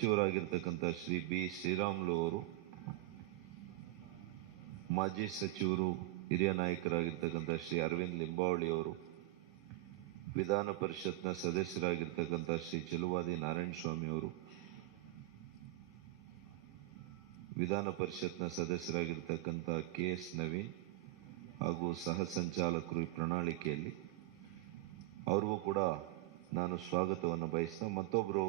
ಸಚಿವರಾಗಿರ್ತಕ್ಕಂಥ ಶ್ರೀ ಬಿ ಶ್ರೀರಾಮುಲು ಅವರು, ಮಾಜಿ ಸಚಿವರು ಹಿರಿಯ ನಾಯಕರಾಗಿರ್ತಕ್ಕಂಥ ಶ್ರೀ ಅರವಿಂದ್ ಲಿಂಬಾವಳಿ ಅವರು, ವಿಧಾನ ಪರಿಷತ್ನ ಸದಸ್ಯರಾಗಿರ್ತಕ್ಕಂಥ ಶ್ರೀ ಚೆಲುವಾದಿ ನಾರಾಯಣ ಸ್ವಾಮಿ ಅವರು, ವಿಧಾನ ಪರಿಷತ್ನ ಸದಸ್ಯರಾಗಿರ್ತಕ್ಕಂಥ KS ನವೀನ್ ಹಾಗೂ ಸಹ ಸಂಚಾಲಕರು ಈ ಪ್ರಣಾಳಿಕೆಯಲ್ಲಿ, ಅವ್ರಿಗೂ ಕೂಡ ನಾನು ಸ್ವಾಗತವನ್ನು ಬಯಸ್ತಾ, ಮತ್ತೊಬ್ಬರು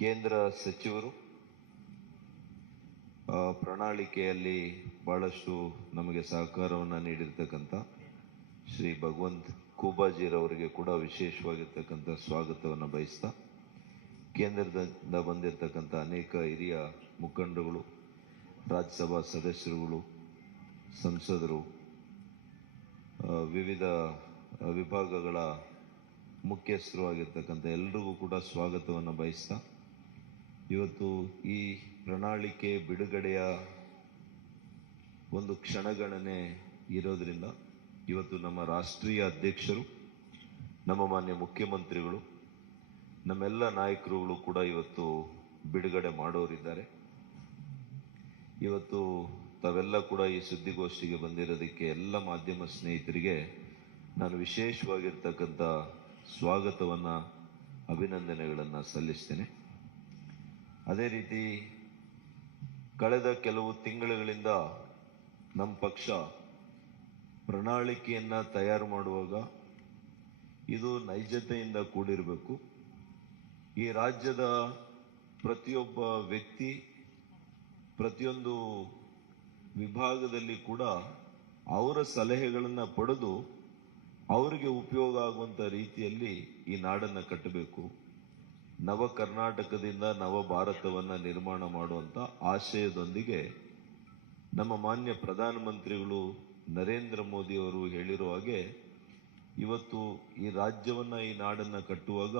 ಕೇಂದ್ರ ಸಚಿವರು ಪ್ರಣಾಳಿಕೆಯಲ್ಲಿ ಬಹಳಷ್ಟು ನಮಗೆ ಸಹಕಾರವನ್ನು ನೀಡಿರ್ತಕ್ಕಂಥ ಶ್ರೀ ಭಗವಂತ್ ಖೂಬಾಜಿರವರಿಗೆ ಕೂಡ ವಿಶೇಷವಾಗಿರ್ತಕ್ಕಂಥ ಸ್ವಾಗತವನ್ನು ಬಯಸ್ತಾ, ಕೇಂದ್ರದಿಂದ ಬಂದಿರತಕ್ಕಂಥ ಅನೇಕ ಹಿರಿಯ ಮುಖಂಡರುಗಳು, ರಾಜ್ಯಸಭಾ ಸದಸ್ಯರುಗಳು, ಸಂಸದರು, ವಿವಿಧ ವಿಭಾಗಗಳ ಮುಖ್ಯಸ್ಥರು ಆಗಿರ್ತಕ್ಕಂಥ ಎಲ್ರಿಗೂ ಕೂಡ ಸ್ವಾಗತವನ್ನು ಬಯಸ್ತಾ, ಇವತ್ತು ಈ ಪ್ರಣಾಳಿಕೆ ಬಿಡುಗಡೆಯ ಒಂದು ಕ್ಷಣಗಣನೆ ಇರೋದ್ರಿಂದ ಇವತ್ತು ನಮ್ಮ ರಾಷ್ಟ್ರೀಯ ಅಧ್ಯಕ್ಷರು, ನಮ್ಮ ಮಾನ್ಯ ಮುಖ್ಯಮಂತ್ರಿಗಳು, ನಮ್ಮೆಲ್ಲ ನಾಯಕರುಗಳು ಕೂಡ ಇವತ್ತು ಬಿಡುಗಡೆ ಮಾಡೋರಿದ್ದಾರೆ. ಇವತ್ತು ತಾವೆಲ್ಲ ಕೂಡ ಈ ಸುದ್ದಿಗೋಷ್ಠಿಗೆ ಬಂದಿರೋದಕ್ಕೆ ಎಲ್ಲ ಮಾಧ್ಯಮ ಸ್ನೇಹಿತರಿಗೆ ನಾನು ವಿಶೇಷವಾಗಿರ್ತಕ್ಕಂಥ ಸ್ವಾಗತವನ್ನು, ಅಭಿನಂದನೆಗಳನ್ನು ಸಲ್ಲಿಸ್ತೇನೆ. ಅದೇ ರೀತಿ ಕಳೆದ ಕೆಲವು ತಿಂಗಳುಗಳಿಂದ ನಮ್ಮ ಪಕ್ಷ ಪ್ರಣಾಳಿಕೆಯನ್ನು ತಯಾರು ಮಾಡುವಾಗ ಇದು ನೈಜತೆಯಿಂದ ಕೂಡಿರಬೇಕು. ಈ ರಾಜ್ಯದ ಪ್ರತಿಯೊಬ್ಬ ವ್ಯಕ್ತಿ, ಪ್ರತಿಯೊಂದು ವಿಭಾಗದಲ್ಲಿ ಕೂಡ ಅವರ ಸಲಹೆಗಳನ್ನು ಪಡೆದು ಅವರಿಗೆ ಉಪಯೋಗ ಆಗುವಂಥ ರೀತಿಯಲ್ಲಿ ಈ ನಾಡನ್ನು ಕಟ್ಟಬೇಕು. ನವ ಕರ್ನಾಟಕದಿಂದ ನವ ಭಾರತವನ್ನು ನಿರ್ಮಾಣ ಮಾಡುವಂಥ ಆಶಯದೊಂದಿಗೆ ನಮ್ಮ ಮಾನ್ಯ ಪ್ರಧಾನಮಂತ್ರಿಗಳು ನರೇಂದ್ರ ಮೋದಿ ಅವರು ಹೇಳಿರೋ ಹಾಗೆ ಇವತ್ತು ಈ ರಾಜ್ಯವನ್ನು, ಈ ನಾಡನ್ನು ಕಟ್ಟುವಾಗ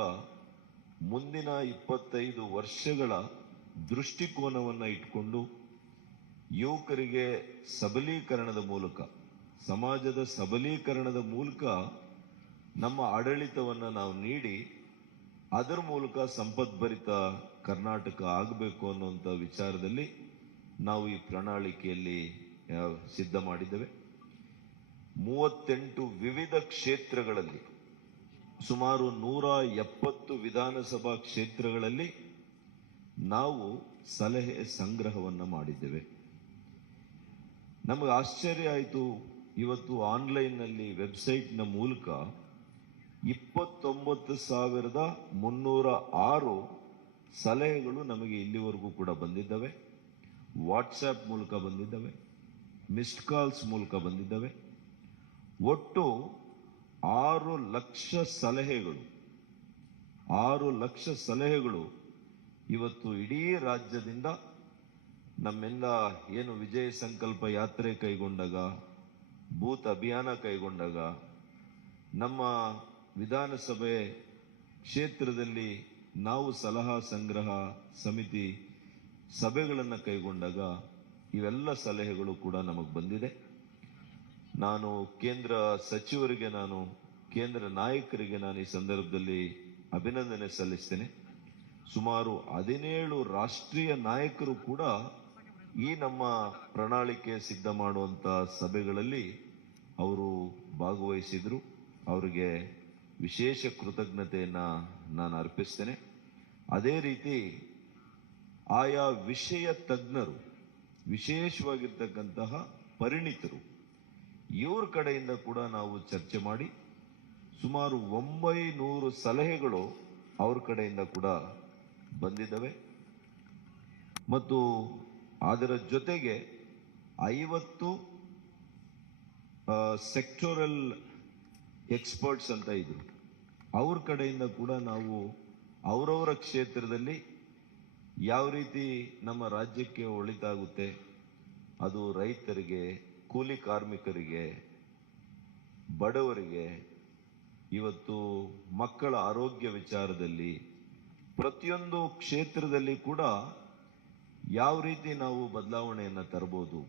ಮುಂದಿನ 25 ವರ್ಷಗಳ ದೃಷ್ಟಿಕೋನವನ್ನು ಇಟ್ಕೊಂಡು ಯುವಕರಿಗೆ ಸಬಲೀಕರಣದ ಮೂಲಕ, ಸಮಾಜದ ಸಬಲೀಕರಣದ ಮೂಲಕ ನಮ್ಮ ಆಡಳಿತವನ್ನು ನಾವು ನೀಡಿ ಅದರ ಮೂಲಕ ಸಂಪದ್ಭರಿತ ಕರ್ನಾಟಕ ಆಗಬೇಕು ಅನ್ನುವಂಥ ವಿಚಾರದಲ್ಲಿ ನಾವು ಈ ಪ್ರಣಾಳಿಕೆಯಲ್ಲಿ ಸಿದ್ಧ ಮಾಡಿದ್ದೇವೆ. 38 ವಿವಿಧ ಕ್ಷೇತ್ರಗಳಲ್ಲಿ, ಸುಮಾರು 170 ವಿಧಾನಸಭಾ ಕ್ಷೇತ್ರಗಳಲ್ಲಿ ನಾವು ಸಲಹೆ ಸಂಗ್ರಹವನ್ನು ಮಾಡಿದ್ದೇವೆ. ನಮಗೆ ಆಶ್ಚರ್ಯ ಆಯಿತು. ಇವತ್ತು ಆನ್ಲೈನ್ನಲ್ಲಿ ವೆಬ್ಸೈಟ್ನ ಮೂಲಕ 29,306 ಸಲಹೆಗಳು ನಮಗೆ ಇಲ್ಲಿವರೆಗೂ ಕೂಡ ಬಂದಿದ್ದಾವೆ. ವಾಟ್ಸ್ಆ್ಯಪ್ ಮೂಲಕ ಬಂದಿದ್ದಾವೆ, ಮಿಸ್ಡ್ ಕಾಲ್ಸ್ ಮೂಲಕ ಬಂದಿದ್ದಾವೆ. ಒಟ್ಟು 6 ಲಕ್ಷ ಸಲಹೆಗಳು, 6 ಲಕ್ಷ ಸಲಹೆಗಳು ಇವತ್ತು ಇಡೀ ರಾಜ್ಯದಿಂದ ನಮ್ಮೆಲ್ಲ ಏನು ವಿಜಯ ಸಂಕಲ್ಪ ಯಾತ್ರೆ ಕೈಗೊಂಡಾಗ, ಬೂತ್ ಅಭಿಯಾನ ಕೈಗೊಂಡಾಗ, ನಮ್ಮ ವಿಧಾನಸಭೆ ಕ್ಷೇತ್ರದಲ್ಲಿ ನಾವು ಸಲಹಾ ಸಂಗ್ರಹ ಸಮಿತಿ ಸಭೆಗಳನ್ನು ಕೈಗೊಂಡಾಗ ಇವೆಲ್ಲ ಸಲಹೆಗಳು ಕೂಡ ನಮಗೆ ಬಂದಿದೆ. ನಾನು ಕೇಂದ್ರ ಸಚಿವರಿಗೆ, ಕೇಂದ್ರ ನಾಯಕರಿಗೆ ನಾನು ಈ ಸಂದರ್ಭದಲ್ಲಿ ಅಭಿನಂದನೆ ಸಲ್ಲಿಸ್ತೇನೆ. ಸುಮಾರು 17 ರಾಷ್ಟ್ರೀಯ ನಾಯಕರು ಕೂಡ ಈ ನಮ್ಮ ಪ್ರಣಾಳಿಕೆ ಸಿದ್ಧ ಮಾಡುವಂಥ ಸಭೆಗಳಲ್ಲಿ ಅವರು ಭಾಗವಹಿಸಿದರು. ಅವರಿಗೆ ವಿಶೇಷ ಕೃತಜ್ಞತೆಯನ್ನು ನಾನು ಅರ್ಪಿಸ್ತೇನೆ. ಅದೇ ರೀತಿ ಆಯಾ ವಿಷಯ ತಜ್ಞರು, ವಿಶೇಷವಾಗಿರ್ತಕ್ಕಂತಹ ಪರಿಣಿತರು, ಇವ್ರ ಕಡೆಯಿಂದ ಕೂಡ ನಾವು ಚರ್ಚೆ ಮಾಡಿ ಸುಮಾರು 900 ಸಲಹೆಗಳು ಅವ್ರ ಕಡೆಯಿಂದ ಕೂಡ ಬಂದಿದ್ದಾವೆ. ಮತ್ತು ಅದರ ಜೊತೆಗೆ 50 ಸೆಕ್ಟೋರಲ್ ಎಕ್ಸ್ಪರ್ಟ್ಸ್ ಅಂತ ಇದ್ರು, ಅವ್ರ ಕಡೆಯಿಂದ ಕೂಡ ನಾವು ಅವರವರ ಕ್ಷೇತ್ರದಲ್ಲಿ ಯಾವ ರೀತಿ ನಮ್ಮ ರಾಜ್ಯಕ್ಕೆ ಒಳಿತಾಗುತ್ತೆ, ಅದು ರೈತರಿಗೆ, ಕೂಲಿ ಕಾರ್ಮಿಕರಿಗೆ, ಬಡವರಿಗೆ, ಇವತ್ತು ಮಕ್ಕಳ ಆರೋಗ್ಯ ವಿಚಾರದಲ್ಲಿ, ಪ್ರತಿಯೊಂದು ಕ್ಷೇತ್ರದಲ್ಲಿ ಕೂಡ ಯಾವ ರೀತಿ ನಾವು ಬದಲಾವಣೆಯನ್ನು ತರಬಹುದು,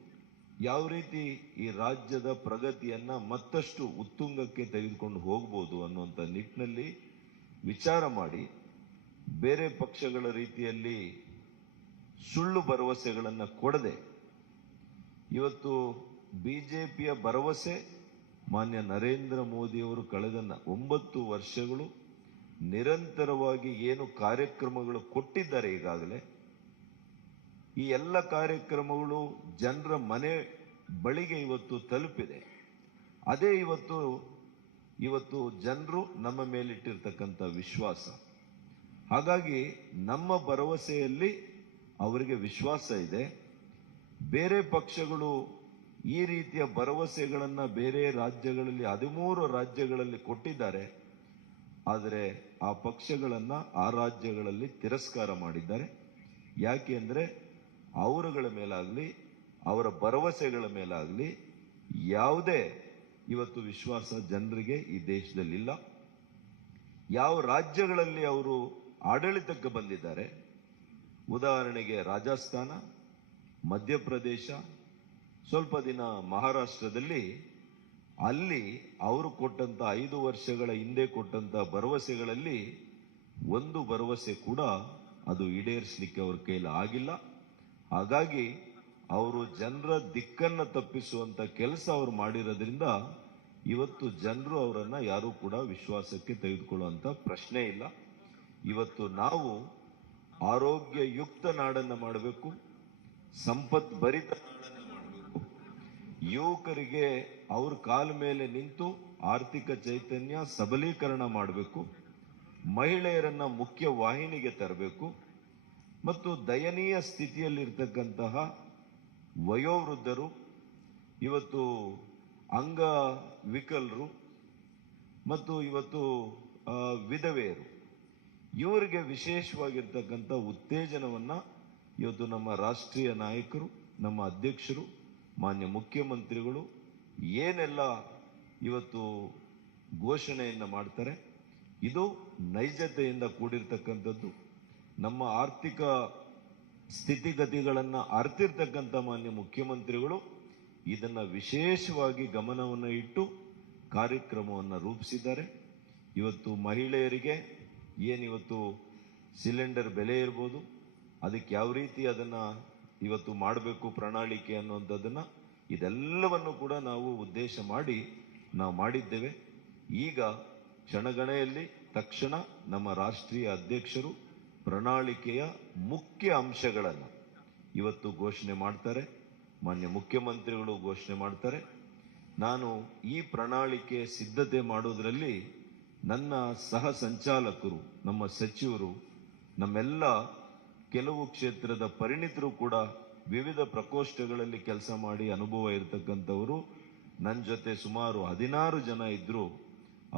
ಯಾವ ರೀತಿ ಈ ರಾಜ್ಯದ ಪ್ರಗತಿಯನ್ನ ಮತ್ತಷ್ಟು ಉತ್ತುಂಗಕ್ಕೆ ತೆಗೆದುಕೊಂಡು ಹೋಗಬಹುದು ಅನ್ನುವಂಥ ನಿಟ್ಟಿನಲ್ಲಿ ವಿಚಾರ ಮಾಡಿ ಬೇರೆ ಪಕ್ಷಗಳ ರೀತಿಯಲ್ಲಿ ಸುಳ್ಳು ಭರವಸೆಗಳನ್ನು ಕೊಡದೆ ಇವತ್ತು ಬಿಜೆಪಿಯ ಭರವಸೆ ಮಾನ್ಯ ನರೇಂದ್ರ ಮೋದಿಯವರು ಕಳೆದ 9 ವರ್ಷಗಳು ನಿರಂತರವಾಗಿ ಏನು ಕಾರ್ಯಕ್ರಮಗಳು ಕೊಟ್ಟಿದ್ದಾರೆ ಈಗಾಗಲೇ ಈ ಎಲ್ಲ ಕಾರ್ಯಕ್ರಮಗಳು ಜನರ ಮನೆ ಬಳಿಗೆ ಇವತ್ತು ತಲುಪಿದೆ. ಅದೇ ಇವತ್ತು ಜನರು ನಮ್ಮ ಮೇಲಿಟ್ಟಿರ್ತಕ್ಕಂಥ ವಿಶ್ವಾಸ. ಹಾಗಾಗಿ ನಮ್ಮ ಭರವಸೆಯಲ್ಲಿ ಅವರಿಗೆ ವಿಶ್ವಾಸ ಇದೆ. ಬೇರೆ ಪಕ್ಷಗಳು ಈ ರೀತಿಯ ಭರವಸೆಗಳನ್ನು ಬೇರೆ ರಾಜ್ಯಗಳಲ್ಲಿ 13 ರಾಜ್ಯಗಳಲ್ಲಿ ಕೊಟ್ಟಿದ್ದಾರೆ. ಆದರೆ ಆ ಪಕ್ಷಗಳನ್ನು ಆ ರಾಜ್ಯಗಳಲ್ಲಿ ತಿರಸ್ಕಾರ ಮಾಡಿದ್ದಾರೆ. ಯಾಕೆ ಅಂದರೆ ಅವರುಗಳ ಮೇಲಾಗಲಿ ಅವರ ಭರವಸೆಗಳ ಮೇಲಾಗಲಿ ಯಾವುದೇ ಇವತ್ತು ವಿಶ್ವಾಸ ಜನರಿಗೆ ಈ ದೇಶದಲ್ಲಿಲ್ಲ. ಯಾವ ರಾಜ್ಯಗಳಲ್ಲಿ ಅವರು ಆಡಳಿತಕ್ಕೆ ಬಂದಿದ್ದಾರೆ, ಉದಾಹರಣೆಗೆ ರಾಜಸ್ಥಾನ, ಮಧ್ಯಪ್ರದೇಶ, ಸ್ವಲ್ಪ ದಿನ ಮಹಾರಾಷ್ಟ್ರದಲ್ಲಿ, ಅಲ್ಲಿ ಅವರು ಕೊಟ್ಟಂತ 5 ವರ್ಷಗಳ ಹಿಂದೆ ಕೊಟ್ಟಂತ ಭರವಸೆಗಳಲ್ಲಿ ಒಂದು ಭರವಸೆ ಕೂಡ ಅದು ಈಡೇರಿಸಲಿಕ್ಕೆ ಅವ್ರ ಕೈಲಿ ಆಗಿಲ್ಲ. ಹಾಗಾಗಿ ಅವರು ಜನರ ದಿಕ್ಕನ್ನು ತಪ್ಪಿಸುವಂತ ಕೆಲಸ ಅವರು ಮಾಡಿರೋದ್ರಿಂದ ಇವತ್ತು ಜನರು ಅವರನ್ನ ಯಾರು ಕೂಡ ವಿಶ್ವಾಸಕ್ಕೆ ತೆಗೆದುಕೊಳ್ಳುವಂತ ಪ್ರಶ್ನೆ ಇಲ್ಲ. ಇವತ್ತು ನಾವು ಆರೋಗ್ಯಯುಕ್ತ ನಾಡನ್ನ ಮಾಡಬೇಕು, ಸಂಪತ್ ಭರಿತ ನಾಡನ್ನ ಮಾಡಬೇಕು, ಯುವಕರಿಗೆ ಅವ್ರ ಕಾಲ ಮೇಲೆ ನಿಂತು ಆರ್ಥಿಕ ಚೈತನ್ಯ ಸಬಲೀಕರಣ ಮಾಡಬೇಕು, ಮಹಿಳೆಯರನ್ನ ಮುಖ್ಯ ವಾಹಿನಿಗೆ ತರಬೇಕು ಮತ್ತು ದಯನೀಯ ಸ್ಥಿತಿಯಲ್ಲಿರ್ತಕ್ಕಂತಹ ವಯೋವೃದ್ಧರು, ಇವತ್ತು ಅಂಗವಿಕಲರು ಮತ್ತು ಇವತ್ತು ವಿಧವೆಯರು, ಇವರಿಗೆ ವಿಶೇಷವಾಗಿರ್ತಕ್ಕಂಥ ಉತ್ತೇಜನವನ್ನ ಇವತ್ತು ನಮ್ಮ ರಾಷ್ಟ್ರೀಯ ನಾಯಕರು, ನಮ್ಮ ಅಧ್ಯಕ್ಷರು, ಮಾನ್ಯ ಮುಖ್ಯಮಂತ್ರಿಗಳು ಏನೆಲ್ಲ ಇವತ್ತು ಘೋಷಣೆಯನ್ನ ಮಾಡ್ತಾರೆ, ಇದು ನೈಜತೆಯಿಂದ ಕೂಡಿರ್ತಕ್ಕಂಥದ್ದು. ನಮ್ಮ ಆರ್ಥಿಕ ಸ್ಥಿತಿಗತಿಗಳನ್ನು ಅರ್ತಿರ್ತಕ್ಕಂಥ ಮಾನ್ಯ ಮುಖ್ಯಮಂತ್ರಿಗಳು ಇದನ್ನ ವಿಶೇಷವಾಗಿ ಗಮನವನ್ನು ಇಟ್ಟು ಕಾರ್ಯಕ್ರಮವನ್ನು ರೂಪಿಸಿದ್ದಾರೆ. ಇವತ್ತು ಮಹಿಳೆಯರಿಗೆ ಏನಿವತ್ತು ಸಿಲಿಂಡರ್ ಬೆಲೆ ಇರ್ಬೋದು, ಅದಕ್ಕೆ ಯಾವ ರೀತಿ ಅದನ್ನ ಇವತ್ತು ಮಾಡಬೇಕು ಪ್ರಣಾಳಿಕೆ ಅನ್ನುವಂಥದ್ದನ್ನ ಇದೆಲ್ಲವನ್ನು ಕೂಡ ನಾವು ಉದ್ದೇಶ ಮಾಡಿ ನಾವು ಮಾಡಿದ್ದೇವೆ. ಈಗ ಕ್ಷಣಗಣೆಯಲ್ಲಿ ತಕ್ಷಣ ನಮ್ಮ ರಾಷ್ಟ್ರೀಯ ಅಧ್ಯಕ್ಷರು ಪ್ರಣಾಳಿಕೆಯ ಮುಖ್ಯ ಅಂಶಗಳನ್ನು ಇವತ್ತು ಘೋಷಣೆ ಮಾಡ್ತಾರೆ, ಮಾನ್ಯ ಮುಖ್ಯಮಂತ್ರಿಗಳು ಘೋಷಣೆ ಮಾಡ್ತಾರೆ. ನಾನು ಈ ಪ್ರಣಾಳಿಕೆ ಸಿದ್ಧತೆ ಮಾಡೋದ್ರಲ್ಲಿ ನನ್ನ ಸಹ ಸಂಚಾಲಕರು, ನಮ್ಮ ಸಚಿವರು, ನಮ್ಮೆಲ್ಲ ಕೆಲವು ಕ್ಷೇತ್ರದ ಪರಿಣಿತರು ಕೂಡ ವಿವಿಧ ಪ್ರಕೋಷ್ಠಗಳಲ್ಲಿ ಕೆಲಸ ಮಾಡಿ ಅನುಭವ ಇರತಕ್ಕಂಥವರು ನನ್ನ ಜೊತೆ ಸುಮಾರು 16 ಜನ ಇದ್ರು.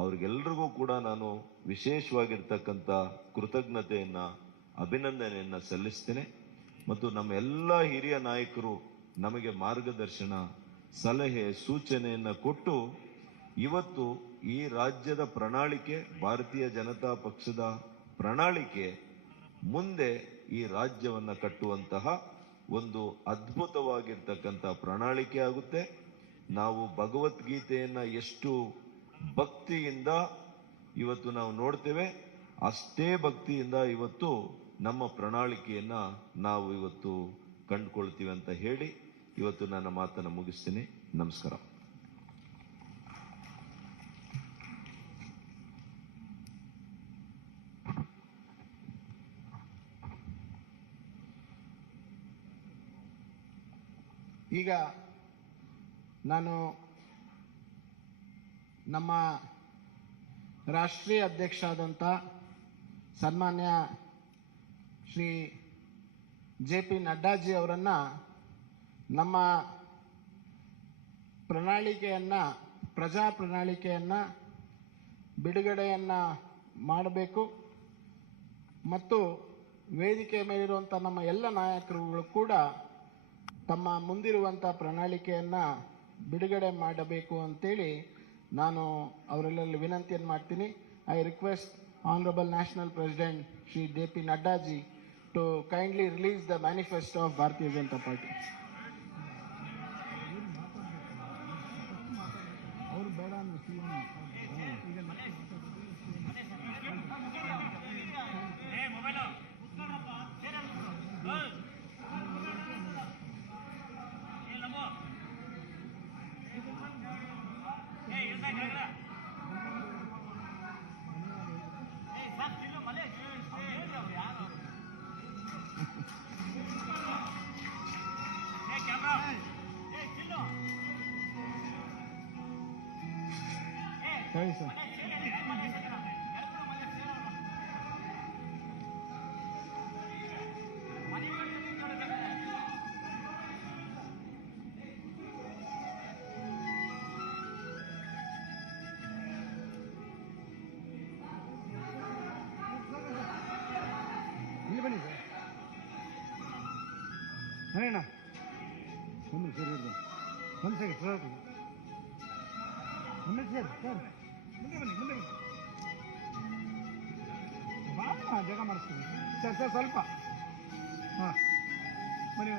ಅವ್ರಿಗೆಲ್ರಿಗೂ ಕೂಡ ನಾನು ವಿಶೇಷವಾಗಿರ್ತಕ್ಕಂಥ ಕೃತಜ್ಞತೆಯನ್ನ, ಅಭಿನಂದನೆಯನ್ನ ಸಲ್ಲಿಸ್ತೇನೆ. ಮತ್ತು ನಮ್ಮ ಎಲ್ಲ ಹಿರಿಯ ನಾಯಕರು ನಮಗೆ ಮಾರ್ಗದರ್ಶನ, ಸಲಹೆ, ಸೂಚನೆಯನ್ನ ಕೊಟ್ಟು ಇವತ್ತು ಈ ರಾಜ್ಯದ ಪ್ರಣಾಳಿಕೆ, ಭಾರತೀಯ ಜನತಾ ಪಕ್ಷದ ಪ್ರಣಾಳಿಕೆ ಮುಂದೆ ಈ ರಾಜ್ಯವನ್ನ ಕಟ್ಟುವಂತಹ ಒಂದು ಅದ್ಭುತವಾಗಿರ್ತಕ್ಕಂಥ ಪ್ರಣಾಳಿಕೆ ಆಗುತ್ತೆ. ನಾವು ಭಗವದ್ಗೀತೆಯನ್ನ ಎಷ್ಟು ಭಕ್ತಿಯಿಂದ ಇವತ್ತು ನಾವು ನೋಡ್ತೇವೆ, ಅಷ್ಟೇ ಭಕ್ತಿಯಿಂದ ಇವತ್ತು ನಮ್ಮ ಪ್ರಣಾಳಿಕೆಯನ್ನ ನಾವು ಇವತ್ತು ಕಂಡುಕೊಳ್ತೀವಿ ಅಂತ ಹೇಳಿ ಇವತ್ತು ನನ್ನ ಮಾತನ್ನು ಮುಗಿಸ್ತೀನಿ. ನಮಸ್ಕಾರ. ಈಗ ನಾನು ನಮ್ಮ ರಾಷ್ಟ್ರೀಯ ಅಧ್ಯಕ್ಷ ಆದಂಥ ಸನ್ಮಾನ್ಯ ಶ್ರೀ JP ನಡ್ಡಾಜಿ ಅವರನ್ನು ನಮ್ಮ ಪ್ರಜಾ ಪ್ರಣಾಳಿಕೆಯನ್ನು ಬಿಡುಗಡೆಯನ್ನು ಮಾಡಬೇಕು ಮತ್ತು ವೇದಿಕೆ ಮೇಲಿರುವಂಥ ನಮ್ಮ ಎಲ್ಲ ನಾಯಕರುಗಳು ಕೂಡ ತಮ್ಮ ಮುಂದಿರುವಂಥ ಪ್ರಣಾಳಿಕೆಯನ್ನು ಬಿಡುಗಡೆ ಮಾಡಬೇಕು ಅಂತೇಳಿ ನಾನು ಅವರೆಲ್ಲರಲ್ಲಿ ವಿನಂತಿಯನ್ನು ಮಾಡ್ತೀನಿ. I request honourable national president Shri JP ನಡ್ಡಾಜಿ to kindly release the manifesto of Bharatiya Janata ಪಾರ್ಟಿ. ಅವರು ಬೇಡ ಹೇಳಿ ಸರ್. ಇಲ್ಲಿ ಬನ್ನಿ ಸರ್. ಅಣ್ಣ ಒಂದು ಸರಿ ಒಂದು ಸೆಕೆಂಡ್ ಸರ್. ಮುಂದೆ ಸರ್ ಸರ್ ಮುಂದೆ ಬನ್ನಿ ಮುಂದೆ ಬನ್ನಿ. ಬಾ ಜಾಗ ಮಾಡಿಸ್ತೀನಿ ಸರ್. ಸರ್ ಸ್ವಲ್ಪ ಹಾಂ ಬನ್ನಿ.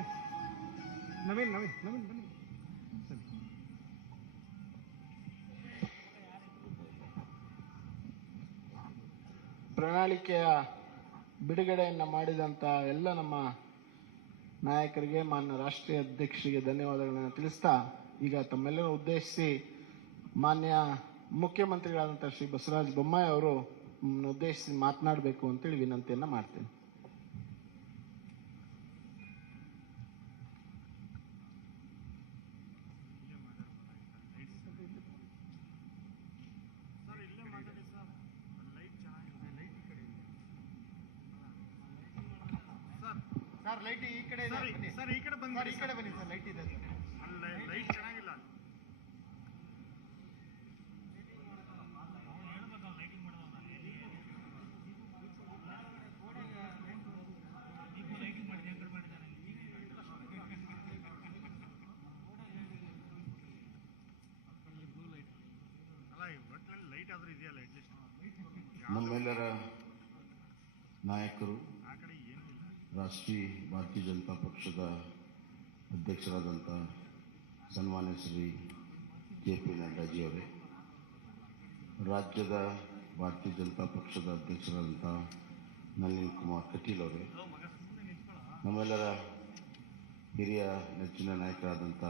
ನವೀನ್ ನವೀನ್ ನವೀನ್ ಬನ್ನಿ ಸರಿ. ಪ್ರಣಾಳಿಕೆಯ ಬಿಡುಗಡೆಯನ್ನು ಮಾಡಿದಂಥ ಎಲ್ಲ ನಮ್ಮ ನಾಯಕರಿಗೆ, ಮಾನ್ಯ ರಾಷ್ಟ್ರೀಯ ಅಧ್ಯಕ್ಷರಿಗೆ ಧನ್ಯವಾದಗಳನ್ನು ತಿಳಿಸ್ತಾ, ಈಗ ತಮ್ಮೆಲ್ಲರೂ ಉದ್ದೇಶಿಸಿ ಮಾನ್ಯ ಮುಖ್ಯಮಂತ್ರಿಗಳಾದಂಥ ಶ್ರೀ ಬಸವರಾಜ ಬೊಮ್ಮಾಯಿ ಅವರು ಉದ್ದೇಶಿಸಿ ಮಾತನಾಡಬೇಕು ಅಂತೇಳಿ ವಿನಂತಿಯನ್ನು ಮಾಡ್ತೇನೆ. ಸರ್ ಲೈಟ್ ಈ ಕಡೆ ಇದೆ ಸರ್. ಈ ಕಡೆ ಬನ್ನಿ ಸರ್. ಈ ಕಡೆ ಬನ್ನಿ ಸರ್. ಲೈಟ್ ಇದೆ ಸರ್. ಅಲ್ಲಿ ಲೈಟ್ ಚೆನ್ನಾಗಿಲ್ಲ. ನಮ್ಮೆಲ್ಲರ ನಾಯಕರು, ರಾಷ್ಟ್ರೀಯ ಭಾರತೀಯ ಜನತಾ ಪಕ್ಷದ ಅಧ್ಯಕ್ಷರಾದಂಥ ಸನ್ಮಾನ್ಯ ಶ್ರೀ JP ನಡ್ಡಾಜಿಯವರೇ, ರಾಜ್ಯದ ಭಾರತೀಯ ಜನತಾ ಪಕ್ಷದ ಅಧ್ಯಕ್ಷರಾದಂಥ ನಳಿನ್ ಕುಮಾರ್ ಕಟೀಲ್ ಅವರೇ, ನಮ್ಮೆಲ್ಲರ ಹಿರಿಯ ನೆಚ್ಚಿನ ನಾಯಕರಾದಂಥ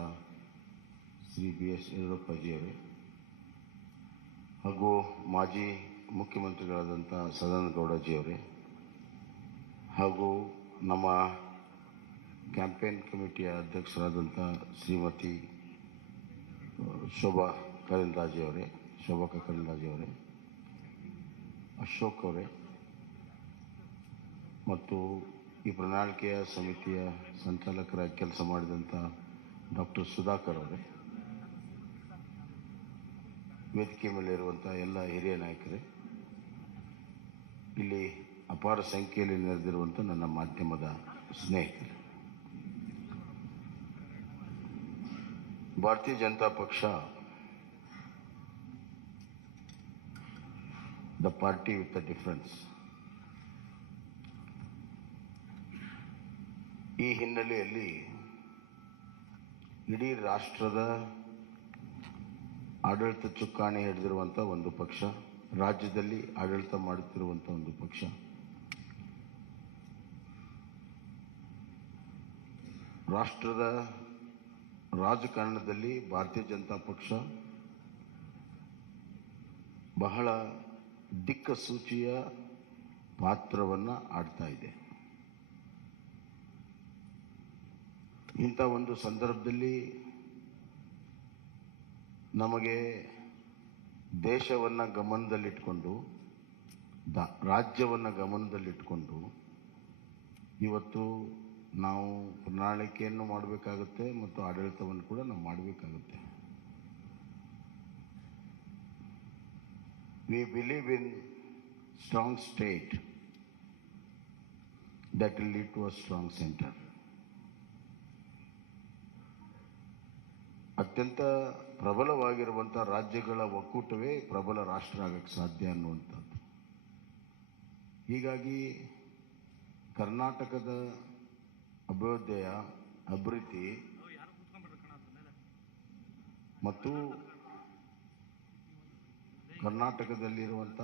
ಶ್ರೀ BS ಯಡಿಯೂರಪ್ಪಜಿಯವರೇ, ಹಾಗೂ ಮಾಜಿ ಮುಖ್ಯಮಂತ್ರಿಗಳಾದಂಥ ಸದಾನಂದ ಗೌಡಜಿಯವರೇ, ಹಾಗೂ ನಮ್ಮ ಕ್ಯಾಂಪೇನ್ ಕಮಿಟಿಯ ಅಧ್ಯಕ್ಷರಾದಂಥ ಶ್ರೀಮತಿ ಶೋಭಾ ಕರಂದ್ಲಾಜೆಯವರೇ, ಅಶೋಕ್ ಅವರೇ, ಮತ್ತು ಈ ಪ್ರಣಾಳಿಕೆಯ ಸಮಿತಿಯ ಸಂಚಾಲಕರಾಗಿ ಕೆಲಸ ಮಾಡಿದಂಥ ಡಾಕ್ಟರ್ ಸುಧಾಕರ್ ಅವರೇ, ವೇದಿಕೆ ಮೇಲೆ ಇರುವಂಥ ಎಲ್ಲ ಹಿರಿಯ ನಾಯಕರೇ, ಇಲ್ಲಿ ಅಪಾರ ಸಂಖ್ಯೆಯಲ್ಲಿ ನೆರೆದಿರುವಂಥ ನನ್ನ ಮಾಧ್ಯಮದ ಸ್ನೇಹಿತರು, ಭಾರತೀಯ ಜನತಾ ಪಕ್ಷ the party with the difference. ಈ ಹಿನ್ನೆಲೆಯಲ್ಲಿ ಇಡೀ ರಾಷ್ಟ್ರದ ಆಡಳಿತ ಚುಕ್ಕಾಣಿ ಹಿಡಿದಿರುವಂಥ ಒಂದು ಪಕ್ಷ, ರಾಜ್ಯದಲ್ಲಿ ಆಡಳಿತ ಮಾಡುತ್ತಿರುವಂಥ ಒಂದು ಪಕ್ಷ, ರಾಷ್ಟ್ರದ ರಾಜಕಾರಣದಲ್ಲಿ ಭಾರತೀಯ ಜನತಾ ಪಕ್ಷ ಬಹಳ ದಿಕ್ಕಸೂಚಿಯ ಪಾತ್ರವನ್ನು ಆಡ್ತಾ ಇದೆ. ಇಂಥ ಒಂದು ಸಂದರ್ಭದಲ್ಲಿ ನಮಗೆ ದೇಶವನ್ನು ಗಮನದಲ್ಲಿಟ್ಕೊಂಡು, ರಾಜ್ಯವನ್ನು ಗಮನದಲ್ಲಿಟ್ಕೊಂಡು ಇವತ್ತು ನಾವು ಪ್ರಣಾಳಿಕೆಯನ್ನು ಮಾಡಬೇಕಾಗುತ್ತೆ ಮತ್ತು ಆಡಳಿತವನ್ನು ಕೂಡ ನಾವು ಮಾಡಬೇಕಾಗುತ್ತೆ. We believe in strong state that will lead to a strong center. ಅತ್ಯಂತ ಪ್ರಬಲವಾಗಿರುವಂಥ ರಾಜ್ಯಗಳ ಒಕ್ಕೂಟವೇ ಪ್ರಬಲ ರಾಷ್ಟ್ರ ಆಗಕ್ಕೆ ಸಾಧ್ಯ ಅನ್ನುವಂಥದ್ದು. ಹೀಗಾಗಿ ಕರ್ನಾಟಕದ ಅಭ್ಯುದಯ, ಅಭಿವೃದ್ಧಿ ಮತ್ತು ಕರ್ನಾಟಕದಲ್ಲಿರುವಂಥ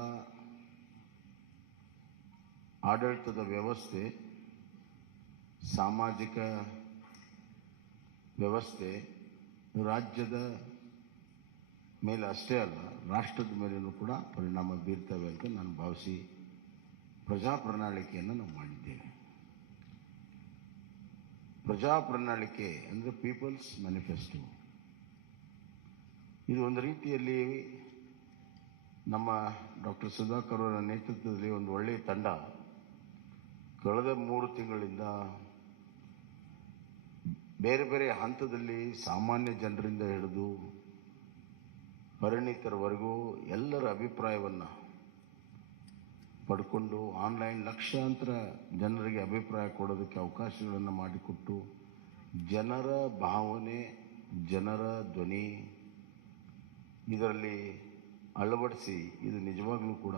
ಆಡಳಿತದ ವ್ಯವಸ್ಥೆ, ಸಾಮಾಜಿಕ ವ್ಯವಸ್ಥೆ ರಾಜ್ಯದ ಮೇಲೆ ಅಷ್ಟೇ ಅಲ್ಲ, ರಾಷ್ಟ್ರದ ಮೇಲೂ ಕೂಡ ಪರಿಣಾಮ ಬೀರ್ತವೆ ಅಂತ ನಾನು ಭಾವಿಸಿ ಪ್ರಜಾ ಪ್ರಣಾಳಿಕೆಯನ್ನು ನಾವು ಮಾಡಿದ್ದೇವೆ. ಪ್ರಜಾ ಪ್ರಣಾಳಿಕೆ ಅಂದರೆ ಪೀಪಲ್ಸ್ ಮ್ಯಾನಿಫೆಸ್ಟೋ. ಇದು ಒಂದು ರೀತಿಯಲ್ಲಿ ನಮ್ಮ ಡಾಕ್ಟರ್ ಸುಧಾಕರ್ ಅವರ ನೇತೃತ್ವದಲ್ಲಿ ಒಂದು ಒಳ್ಳೆಯ ತಂಡ ಕಳೆದ 3 ತಿಂಗಳಿಂದ ಬೇರೆ ಬೇರೆ ಹಂತದಲ್ಲಿ ಸಾಮಾನ್ಯ ಜನರಿಂದ ಹಿಡಿದು ಪರಿಣಿತರವರೆಗೂ ಎಲ್ಲರ ಅಭಿಪ್ರಾಯವನ್ನು ಪಡ್ಕೊಂಡು ಆನ್ಲೈನ್ ಲಕ್ಷಾಂತರ ಜನರಿಗೆ ಅಭಿಪ್ರಾಯ ಕೊಡೋದಕ್ಕೆ ಅವಕಾಶಗಳನ್ನು ಮಾಡಿಕೊಟ್ಟು ಜನರ ಭಾವನೆ, ಜನರ ಧ್ವನಿ ಇದರಲ್ಲಿ ಅಳವಡಿಸಿ ಇದು ನಿಜವಾಗ್ಲೂ ಕೂಡ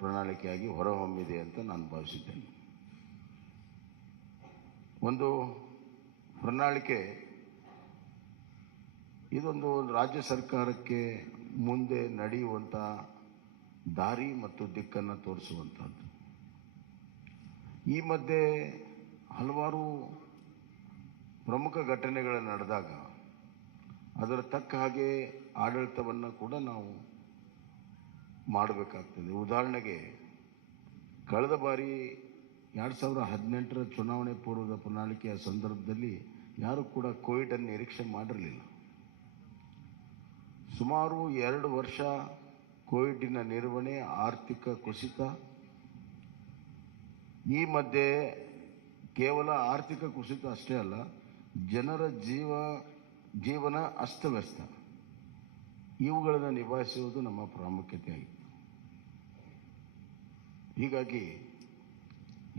ಪ್ರಣಾಳಿಕೆಯಾಗಿ ಹೊರಹೊಮ್ಮಿದೆ ಅಂತ ನಾನು ಭಾವಿಸಿದ್ದೇನೆ. ಒಂದು ಪ್ರಣಾಳಿಕೆ ಇದೊಂದು ರಾಜ್ಯ ಸರ್ಕಾರಕ್ಕೆ ಮುಂದೆ ನಡೆಯುವಂಥ ದಾರಿ ಮತ್ತು ದಿಕ್ಕನ್ನು ತೋರಿಸುವಂಥದ್ದು. ಈ ಮಧ್ಯೆ ಹಲವಾರು ಪ್ರಮುಖ ಘಟನೆಗಳು ನಡೆದಾಗ ಅದರ ತಕ್ಕ ಹಾಗೆ ಆಡಳಿತವನ್ನು ಕೂಡ ನಾವು ಮಾಡಬೇಕಾಗ್ತದೆ. ಉದಾಹರಣೆಗೆ ಕಳೆದ ಬಾರಿ 2018ರ ಚುನಾವಣೆ ಪೂರ್ವದ ಪ್ರಣಾಳಿಕೆಯ ಸಂದರ್ಭದಲ್ಲಿ ಯಾರು ಕೂಡ ಕೋವಿಡನ್ನು ನಿರೀಕ್ಷೆ ಮಾಡಿರಲಿಲ್ಲ. ಸುಮಾರು 2 ವರ್ಷ ಕೋವಿಡಿನ ನಿರ್ವಹಣೆ, ಆರ್ಥಿಕ ಕುಸಿತ, ಈ ಮಧ್ಯೆ ಕೇವಲ ಆರ್ಥಿಕ ಕುಸಿತ ಅಷ್ಟೇ ಅಲ್ಲ, ಜನರ ಜೀವನ ಅಸ್ತವ್ಯಸ್ತ, ಇವುಗಳನ್ನು ನಿಭಾಯಿಸುವುದು ನಮ್ಮ ಪ್ರಾಮುಖ್ಯತೆಯಾಗಿತ್ತು. ಹೀಗಾಗಿ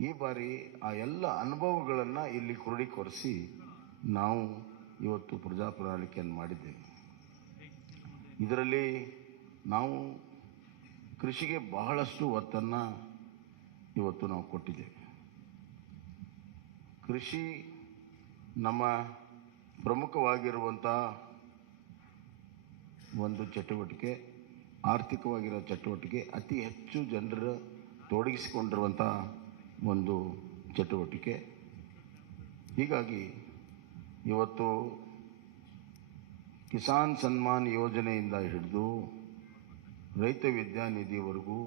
ಈ ಬಾರಿ ಆ ಎಲ್ಲ ಅನುಭವಗಳನ್ನು ಇಲ್ಲಿ ಕ್ರೋಢೀಕರಿಸಿ ನಾವು ಇವತ್ತು ಪ್ರಜಾ ಪ್ರಣಾಳಿಕೆಯನ್ನು ಮಾಡಿದ್ದೇವೆ. ಇದರಲ್ಲಿ ನಾವು ಕೃಷಿಗೆ ಬಹಳಷ್ಟು ಒತ್ತನ್ನು ಇವತ್ತು ನಾವು ಕೊಟ್ಟಿದ್ದೇವೆ. ಕೃಷಿ ನಮ್ಮ ಪ್ರಮುಖವಾಗಿರುವಂಥ ಒಂದು ಚಟುವಟಿಕೆ, ಆರ್ಥಿಕವಾಗಿರೋ ಚಟುವಟಿಕೆ, ಅತಿ ಹೆಚ್ಚು ಜನರ ತೊಡಗಿಸಿಕೊಂಡಿರುವಂಥ ಒಂದು ಚಟುವಟಿಕೆ. ಹೀಗಾಗಿ ಇವತ್ತು ಕಿಸಾನ್ ಸನ್ಮಾನ್ ಯೋಜನೆಯಿಂದ ಹಿಡಿದು ರೈತ ವಿದ್ಯಾನಿಧಿವರೆಗೂ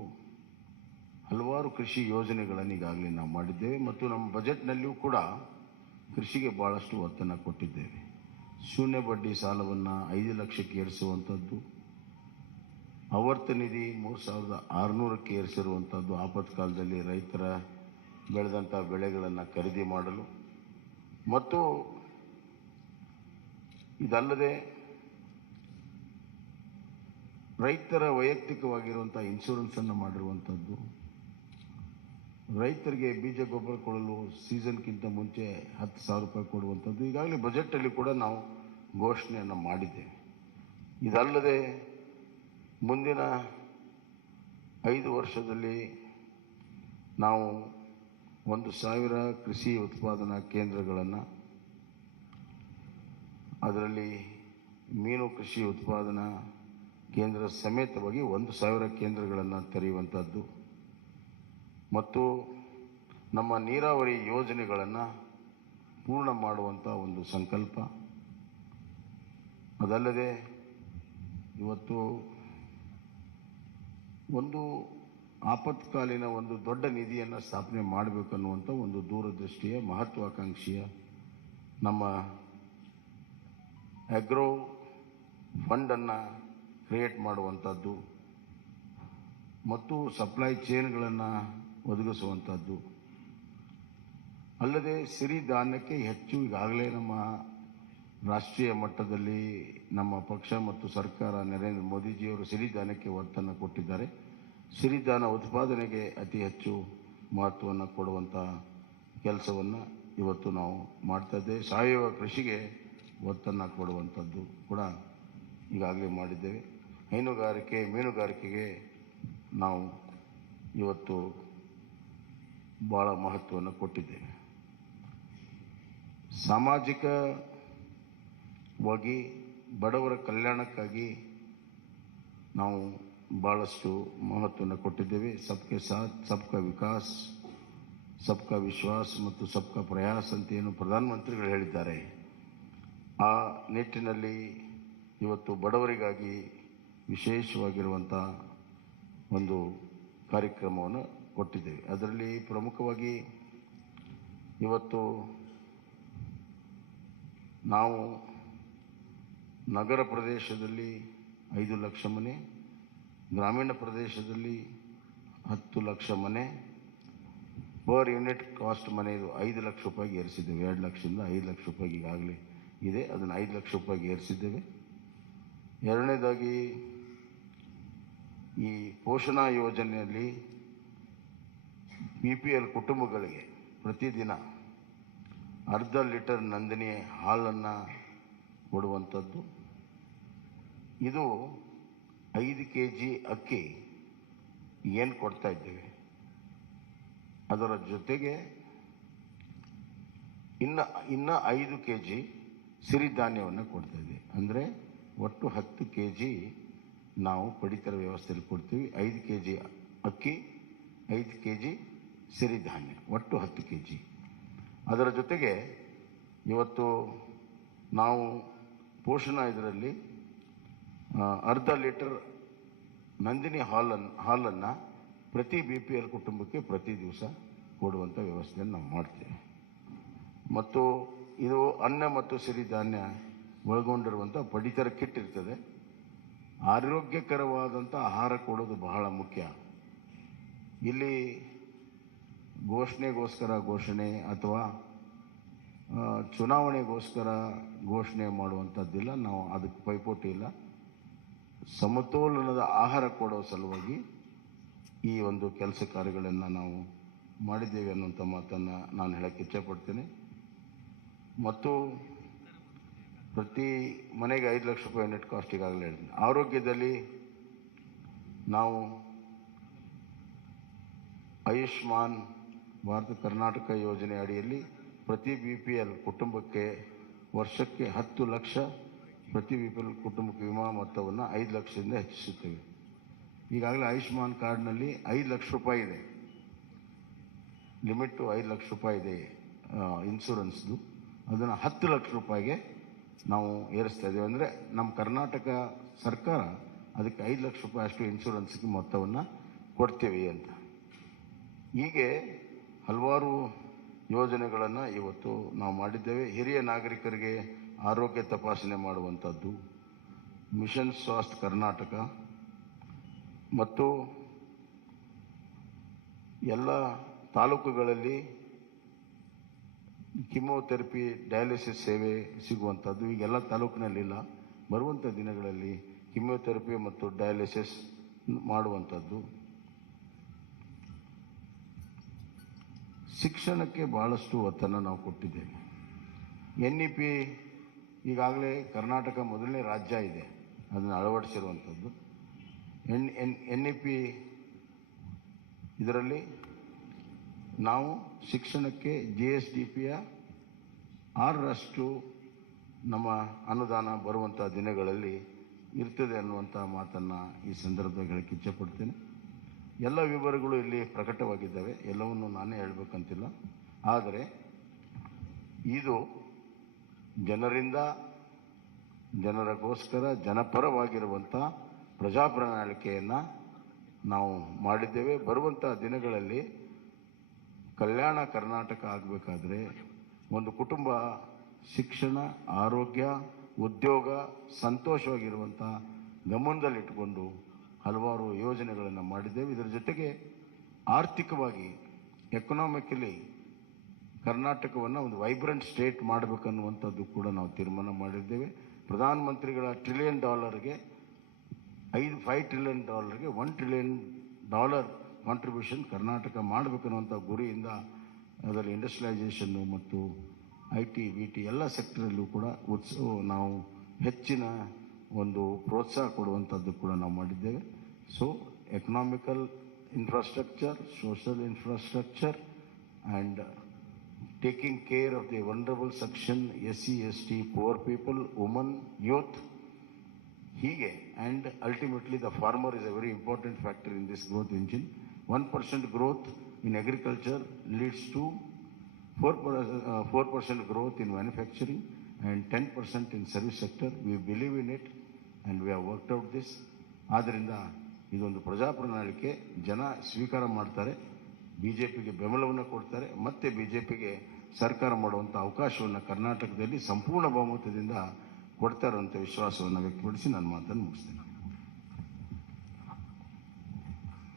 ಹಲವಾರು ಕೃಷಿ ಯೋಜನೆಗಳನ್ನು ಈಗಾಗಲೇ ನಾವು ಮಾಡಿದ್ದೇವೆ ಮತ್ತು ನಮ್ಮ ಬಜೆಟ್ನಲ್ಲಿಯೂ ಕೂಡ ಕೃಷಿಗೆ ಭಾಳಷ್ಟು ಒತ್ತನ್ನು ಕೊಟ್ಟಿದ್ದೇವೆ. ಶೂನ್ಯ ಬಡ್ಡಿ ಸಾಲವನ್ನು 5 ಲಕ್ಷಕ್ಕೆ ಏರಿಸುವಂಥದ್ದು, ಆವರ್ತ ನಿಧಿ 3600ಕ್ಕೆ ಏರಿಸಿರುವಂಥದ್ದು, ಆಪತ್ಕಾಲದಲ್ಲಿ ರೈತರ ಬೆಳೆದಂಥ ಬೆಳೆಗಳನ್ನು ಖರೀದಿ ಮಾಡಲು, ಮತ್ತು ಇದಲ್ಲದೆ ರೈತರ ವೈಯಕ್ತಿಕವಾಗಿರುವಂಥ ಇನ್ಶೂರೆನ್ಸನ್ನು ಮಾಡಿರುವಂಥದ್ದು, ರೈತರಿಗೆ ಬೀಜ ಗೊಬ್ಬರ ಕೊಡಲು ಸೀಸನ್ಗಿಂತ ಮುಂಚೆ 10,000 ರೂಪಾಯಿ ಕೊಡುವಂಥದ್ದು ಈಗಾಗಲೇ ಬಜೆಟಲ್ಲಿ ಕೂಡ ನಾವು ಘೋಷಣೆಯನ್ನು ಮಾಡಿದ್ದೇವೆ. ಇದಲ್ಲದೆ ಮುಂದಿನ 5 ವರ್ಷದಲ್ಲಿ ನಾವು 1,000 ಕೃಷಿ ಉತ್ಪಾದನಾ ಕೇಂದ್ರಗಳನ್ನು, ಅದರಲ್ಲಿ ಮೀನು ಕೃಷಿ ಉತ್ಪಾದನಾ ಕೇಂದ್ರ ಸಮೇತವಾಗಿ 1,000 ಕೇಂದ್ರಗಳನ್ನು ತೆರೆಯುವಂಥದ್ದು ಮತ್ತು ನಮ್ಮ ನೀರಾವರಿ ಯೋಜನೆಗಳನ್ನು ಪೂರ್ಣ ಮಾಡುವಂಥ ಒಂದು ಸಂಕಲ್ಪ. ಅದಲ್ಲದೆ ಇವತ್ತು ಒಂದು ಆಪತ್ಕಾಲೀನ ಒಂದು ದೊಡ್ಡ ನಿಧಿಯನ್ನು ಸ್ಥಾಪನೆ ಮಾಡಬೇಕನ್ನುವಂಥ ಒಂದು ದೂರದೃಷ್ಟಿಯ ಮಹತ್ವಾಕಾಂಕ್ಷೆಯ ನಮ್ಮ ಅಗ್ರೋ ಫಂಡನ್ನು ಕ್ರಿಯೇಟ್ ಮಾಡುವಂಥದ್ದು ಮತ್ತು ಸಪ್ಲೈ ಚೈನ್ಗಳನ್ನು ಒದಗಿಸುವಂಥದ್ದು. ಅಲ್ಲದೆ ಸಿರಿಧಾನ್ಯಕ್ಕೆ ಹೆಚ್ಚು ಈಗಾಗಲೇ ನಮ್ಮ ರಾಷ್ಟ್ರೀಯ ಮಟ್ಟದಲ್ಲಿ ನಮ್ಮ ಪಕ್ಷ ಮತ್ತು ಸರ್ಕಾರ ನರೇಂದ್ರ ಮೋದಿಜಿಯವರು ಸಿರಿಧಾನ್ಯಕ್ಕೆ ಒತ್ತನ್ನು ಕೊಟ್ಟಿದ್ದಾರೆ. ಸಿರಿಧಾನ್ಯ ಉತ್ಪಾದನೆಗೆ ಅತಿ ಹೆಚ್ಚು ಮಹತ್ವವನ್ನು ಕೊಡುವಂಥ ಕೆಲಸವನ್ನು ಇವತ್ತು ನಾವು ಮಾಡ್ತಾ ಇದ್ದೇವೆ. ಸಾವಯವ ಕೃಷಿಗೆ ಒತ್ತನ್ನು ಕೊಡುವಂಥದ್ದು ಕೂಡ ಈಗಾಗಲೇ ಮಾಡಿದ್ದೇವೆ. ಹೈನುಗಾರಿಕೆ, ಮೀನುಗಾರಿಕೆಗೆ ನಾವು ಇವತ್ತು ಭಾಳ ಮಹತ್ವವನ್ನು ಕೊಟ್ಟಿದ್ದೇವೆ. ಸಾಮಾಜಿಕವಾಗಿ ಬಡವರ ಕಲ್ಯಾಣಕ್ಕಾಗಿ ನಾವು ಭಾಳಷ್ಟು ಮಹತ್ವವನ್ನು ಕೊಟ್ಟಿದ್ದೇವೆ. ಸಬ್ಕೆ ಸಾಥ್ ಸಬ್ಕಾ ವಿಕಾಸ್, ಸಬ್ಕಾ ವಿಶ್ವಾಸ್ ಮತ್ತು ಸಬ್ಕಾ ಪ್ರಯಾಸ್ ಅಂತ ಏನು ಪ್ರಧಾನಮಂತ್ರಿಗಳು ಹೇಳಿದ್ದಾರೆ, ಆ ನಿಟ್ಟಿನಲ್ಲಿ ಇವತ್ತು ಬಡವರಿಗಾಗಿ ವಿಶೇಷವಾಗಿರುವಂಥ ಒಂದು ಕಾರ್ಯಕ್ರಮವನ್ನು ಕೊಟ್ಟಿದ್ದೇವೆ. ಅದರಲ್ಲಿ ಪ್ರಮುಖವಾಗಿ ಇವತ್ತು ನಾವು ನಗರ ಪ್ರದೇಶದಲ್ಲಿ 5 ಲಕ್ಷ ಮನೆ, ಗ್ರಾಮೀಣ ಪ್ರದೇಶದಲ್ಲಿ 10 ಲಕ್ಷ ಮನೆ ಪರ್ ಯೂನಿಟ್ ಕಾಸ್ಟ್ ಮನೆಯದು 5 ಲಕ್ಷ ರೂಪಾಯಿಗೆ ಏರಿಸಿದ್ದೇವೆ. 2 ಲಕ್ಷದಿಂದ 5 ಲಕ್ಷ ರೂಪಾಯಿಗೆ ಈಗಾಗಲೇ ಇದೆ, ಅದನ್ನು 5 ಲಕ್ಷ ರೂಪಾಯಿಗೆ ಏರಿಸಿದ್ದೇವೆ. ಎರಡನೇದಾಗಿ ಈ ಪೋಷಣಾ ಯೋಜನೆಯಲ್ಲಿ BPL ಕುಟುಂಬಗಳಿಗೆ ಪ್ರತಿದಿನ ಅರ್ಧ ಲೀಟರ್ ನಂದಿನಿ ಹಾಲನ್ನು ಕೊಡುವಂಥದ್ದು. ಇದು 5 kg ಅಕ್ಕಿ ಏನು ಕೊಡ್ತಾ ಇದ್ದೇವೆ, ಅದರ ಜೊತೆಗೆ ಇನ್ನು 5 kg ಸಿರಿಧಾನ್ಯವನ್ನು ಕೊಡ್ತಾ ಇದ್ದೀವಿ. ಅಂದರೆ ಒಟ್ಟು 10 kg ನಾವು ಪಡಿತರ ವ್ಯವಸ್ಥೆಯಲ್ಲಿ ಕೊಡ್ತೀವಿ. 5 kg ಅಕ್ಕಿ, 5 kg ಸಿರಿಧಾನ್ಯ, ಒಟ್ಟು 10 kg. ಅದರ ಜೊತೆಗೆ ಇವತ್ತು ನಾವು ಪೋಷಣಾ ಇದರಲ್ಲಿ ಅರ್ಧ ಲೀಟರ್ ನಂದಿನಿ ಹಾಲನ್ನು ಪ್ರತಿ BPL ಕುಟುಂಬಕ್ಕೆ ಪ್ರತಿ ದಿವಸ ಕೊಡುವಂಥ ವ್ಯವಸ್ಥೆಯನ್ನು ನಾವು ಮಾಡ್ತೇವೆ. ಮತ್ತು ಇದು ಅನ್ನ ಮತ್ತು ಸಿರಿಧಾನ್ಯ ಒಳಗೊಂಡಿರುವಂಥ ಪಡಿತರ ಕಿಟ್ ಇರ್ತದೆ. ಆರೋಗ್ಯಕರವಾದಂಥ ಆಹಾರ ಕೊಡೋದು ಬಹಳ ಮುಖ್ಯ. ಇಲ್ಲಿ ಘೋಷಣೆ ಅಥವಾ ಚುನಾವಣೆಗೋಸ್ಕರ ಘೋಷಣೆ ಮಾಡುವಂಥದ್ದಿಲ್ಲ. ನಾವು ಅದಕ್ಕೆ ಪೈಪೋಟಿ ಇಲ್ಲ. ಸಮತೋಲನದ ಆಹಾರ ಕೊಡೋ ಸಲುವಾಗಿ ಈ ಒಂದು ಕೆಲಸ ಕಾರ್ಯಗಳನ್ನು ನಾವು ಮಾಡಿದ್ದೇವೆ ಅನ್ನುವಂಥ ಮಾತನ್ನು ನಾನು ಹೇಳಕ್ಕೆ ಇಚ್ಛೆಪಡ್ತೇನೆ. ಮತ್ತು ಪ್ರತಿ ಮನೆಗೆ 5 ಲಕ್ಷ ರೂಪಾಯಿ ಯೂನಿಟ್ ಕಾಸ್ಟ್ ಈಗಾಗಲೇ ಹೇಳ್ತೀನಿ. ಆರೋಗ್ಯದಲ್ಲಿ ನಾವು ಆಯುಷ್ಮಾನ್ ಭಾರತ ಕರ್ನಾಟಕ ಯೋಜನೆ ಅಡಿಯಲ್ಲಿ ಪ್ರತಿ BPL ಕುಟುಂಬಕ್ಕೆ ವರ್ಷಕ್ಕೆ 10 ಲಕ್ಷ ಪ್ರತಿ BPL ಕುಟುಂಬಕ್ಕೆ ವಿಮಾ ಮೊತ್ತವನ್ನು 5 ಲಕ್ಷದಿಂದ ಹೆಚ್ಚಿಸುತ್ತೇವೆ. ಈಗಾಗಲೇ ಆಯುಷ್ಮಾನ್ ಕಾರ್ಡ್ನಲ್ಲಿ 5 ಲಕ್ಷ ರೂಪಾಯಿ ಇದೆ, ಲಿಮಿಟು 5 ಲಕ್ಷ ರೂಪಾಯಿ ಇದೆ ಇನ್ಶೂರೆನ್ಸ್ದು. ಅದನ್ನು 10 ಲಕ್ಷ ರೂಪಾಯಿಗೆ ನಾವು ಏರಿಸ್ತಾ ಇದ್ದೇವೆ. ಅಂದರೆ ನಮ್ಮ ಕರ್ನಾಟಕ ಸರ್ಕಾರ ಅದಕ್ಕೆ 5 ಲಕ್ಷ ರೂಪಾಯಿ ಅಷ್ಟು ಇನ್ಶೂರೆನ್ಸ್ಗೆ ಮೊತ್ತವನ್ನು ಕೊಡ್ತೇವೆ ಅಂತ. ಹೀಗೆ ಹಲವಾರು ಯೋಜನೆಗಳನ್ನು ಇವತ್ತು ನಾವು ಮಾಡಿದ್ದೇವೆ. ಹಿರಿಯ ನಾಗರಿಕರಿಗೆ ಆರೋಗ್ಯ ತಪಾಸಣೆ ಮಾಡುವಂಥದ್ದು, ಮಿಷನ್ ಸ್ವಾಸ್ಥ್ಯ ಕರ್ನಾಟಕ ಮತ್ತು ಎಲ್ಲ ತಾಲೂಕುಗಳಲ್ಲಿ ಕಿಮೋಥೆರಪಿ ಡಯಾಲಿಸಿಸ್ ಸೇವೆ ಸಿಗುವಂಥದ್ದು ಈಗೆಲ್ಲ ತಾಲೂಕಿನಲ್ಲಿಲ್ಲ. ಬರುವಂಥ ದಿನಗಳಲ್ಲಿ ಕಿಮೋಥೆರಪಿ ಮತ್ತು ಡಯಾಲಿಸಿಸ್ ಮಾಡುವಂಥದ್ದು. ಶಿಕ್ಷಣಕ್ಕೆ ಭಾಳಷ್ಟು ಒತ್ತನ್ನು ನಾವು ಕೊಟ್ಟಿದ್ದೇವೆ. NEP ಈಗಾಗಲೇ ಕರ್ನಾಟಕ ಮೊದಲನೇ ರಾಜ್ಯ ಇದೆ ಅದನ್ನು ಅಳವಡಿಸಿರುವಂಥದ್ದು. NEP ಇದರಲ್ಲಿ ನಾವು ಶಿಕ್ಷಣಕ್ಕೆ GSDPಯ 6% ನಮ್ಮ ಅನುದಾನ ಬರುವಂಥ ದಿನಗಳಲ್ಲಿ ಇರ್ತದೆ ಅನ್ನುವಂಥ ಮಾತನ್ನು ಈ ಸಂದರ್ಭದಲ್ಲಿ ಹೇಳಕ್ಕೆ ಇಚ್ಛೆಪಡ್ತೇನೆ. ಎಲ್ಲ ವಿವರಗಳು ಇಲ್ಲಿ ಪ್ರಕಟವಾಗಿದ್ದಾವೆ, ಎಲ್ಲವನ್ನು ನಾನೇ ಹೇಳಬೇಕಂತಿಲ್ಲ. ಆದರೆ ಇದು ಜನರಿಗೋಸ್ಕರ ಜನಪರವಾಗಿರುವಂಥ ಪ್ರಜಾಪ್ರಣಾಳಿಕೆಯನ್ನು ನಾವು ಮಾಡಿದ್ದೇವೆ. ಬರುವಂಥ ದಿನಗಳಲ್ಲಿ ಕಲ್ಯಾಣ ಕರ್ನಾಟಕ ಆಗಬೇಕಾದ್ರೆ ಒಂದು ಕುಟುಂಬ ಶಿಕ್ಷಣ, ಆರೋಗ್ಯ, ಉದ್ಯೋಗ, ಸಂತೋಷವಾಗಿರುವಂಥ ಗಮನದಲ್ಲಿಟ್ಟುಕೊಂಡು ಹಲವಾರು ಯೋಜನೆಗಳನ್ನು ಮಾಡಿದ್ದೇವೆ. ಇದರ ಜೊತೆಗೆ ಆರ್ಥಿಕವಾಗಿ ಎಕನಾಮಿಕಲಿ ಕರ್ನಾಟಕವನ್ನು ಒಂದು ವೈಬ್ರೆಂಟ್ ಸ್ಟೇಟ್ ಮಾಡಬೇಕನ್ನುವಂಥದ್ದು ಕೂಡ ನಾವು ತೀರ್ಮಾನ ಮಾಡಿದ್ದೇವೆ. ಪ್ರಧಾನಮಂತ್ರಿಗಳ $1 ಟ್ರಿಲಿಯನ್ಗೆ $5 ಟ್ರಿಲಿಯನ್ $1 ಟ್ರಿಲಿಯನ್ ಕಾಂಟ್ರಿಬ್ಯೂಷನ್ ಕರ್ನಾಟಕ ಮಾಡಬೇಕನ್ನುವಂಥ ಗುರಿಯಿಂದ ಅದರಲ್ಲಿ ಇಂಡಸ್ಟ್ರಿಯಲೈಸೇಷನ್ನು ಮತ್ತು IT, BT ಎಲ್ಲ ಸೆಕ್ಟರಲ್ಲೂ ಕೂಡ ನಾವು ಹೆಚ್ಚಿನ ಒಂದು ಪ್ರೋತ್ಸಾಹ ಕೊಡುವಂಥದ್ದು ಕೂಡ ನಾವು ಮಾಡಿದ್ದೇವೆ. So economical infrastructure, social infrastructure and taking care of the vulnerable section, SC, ST, poor people, women, youth, hige, and ultimately the farmer is a very important factor in this growth engine. 1% growth in agriculture leads to 4% growth in manufacturing and 10% in service sector. We believe in it and we have worked out this. ಆದ್ದರಿಂದ ಇದೊಂದು ಪ್ರಜಾಪ್ರಣಾಳಿಕೆ, ಜನ ಸ್ವೀಕಾರ ಮಾಡ್ತಾರೆ, BJPಗೆ ಬೆಂಬಲವನ್ನು ಕೊಡ್ತಾರೆ, ಮತ್ತೆ BJPಗೆ ಸರ್ಕಾರ ಮಾಡುವಂಥ ಅವಕಾಶವನ್ನು ಕರ್ನಾಟಕದಲ್ಲಿ ಸಂಪೂರ್ಣ ಬಹುಮತದಿಂದ ಕೊಡ್ತಾರೆ ಅಂತ ವಿಶ್ವಾಸವನ್ನು ವ್ಯಕ್ತಪಡಿಸಿ ನನ್ನ ಮಾತನ್ನು ಮುಗಿಸ್ತೇನೆ.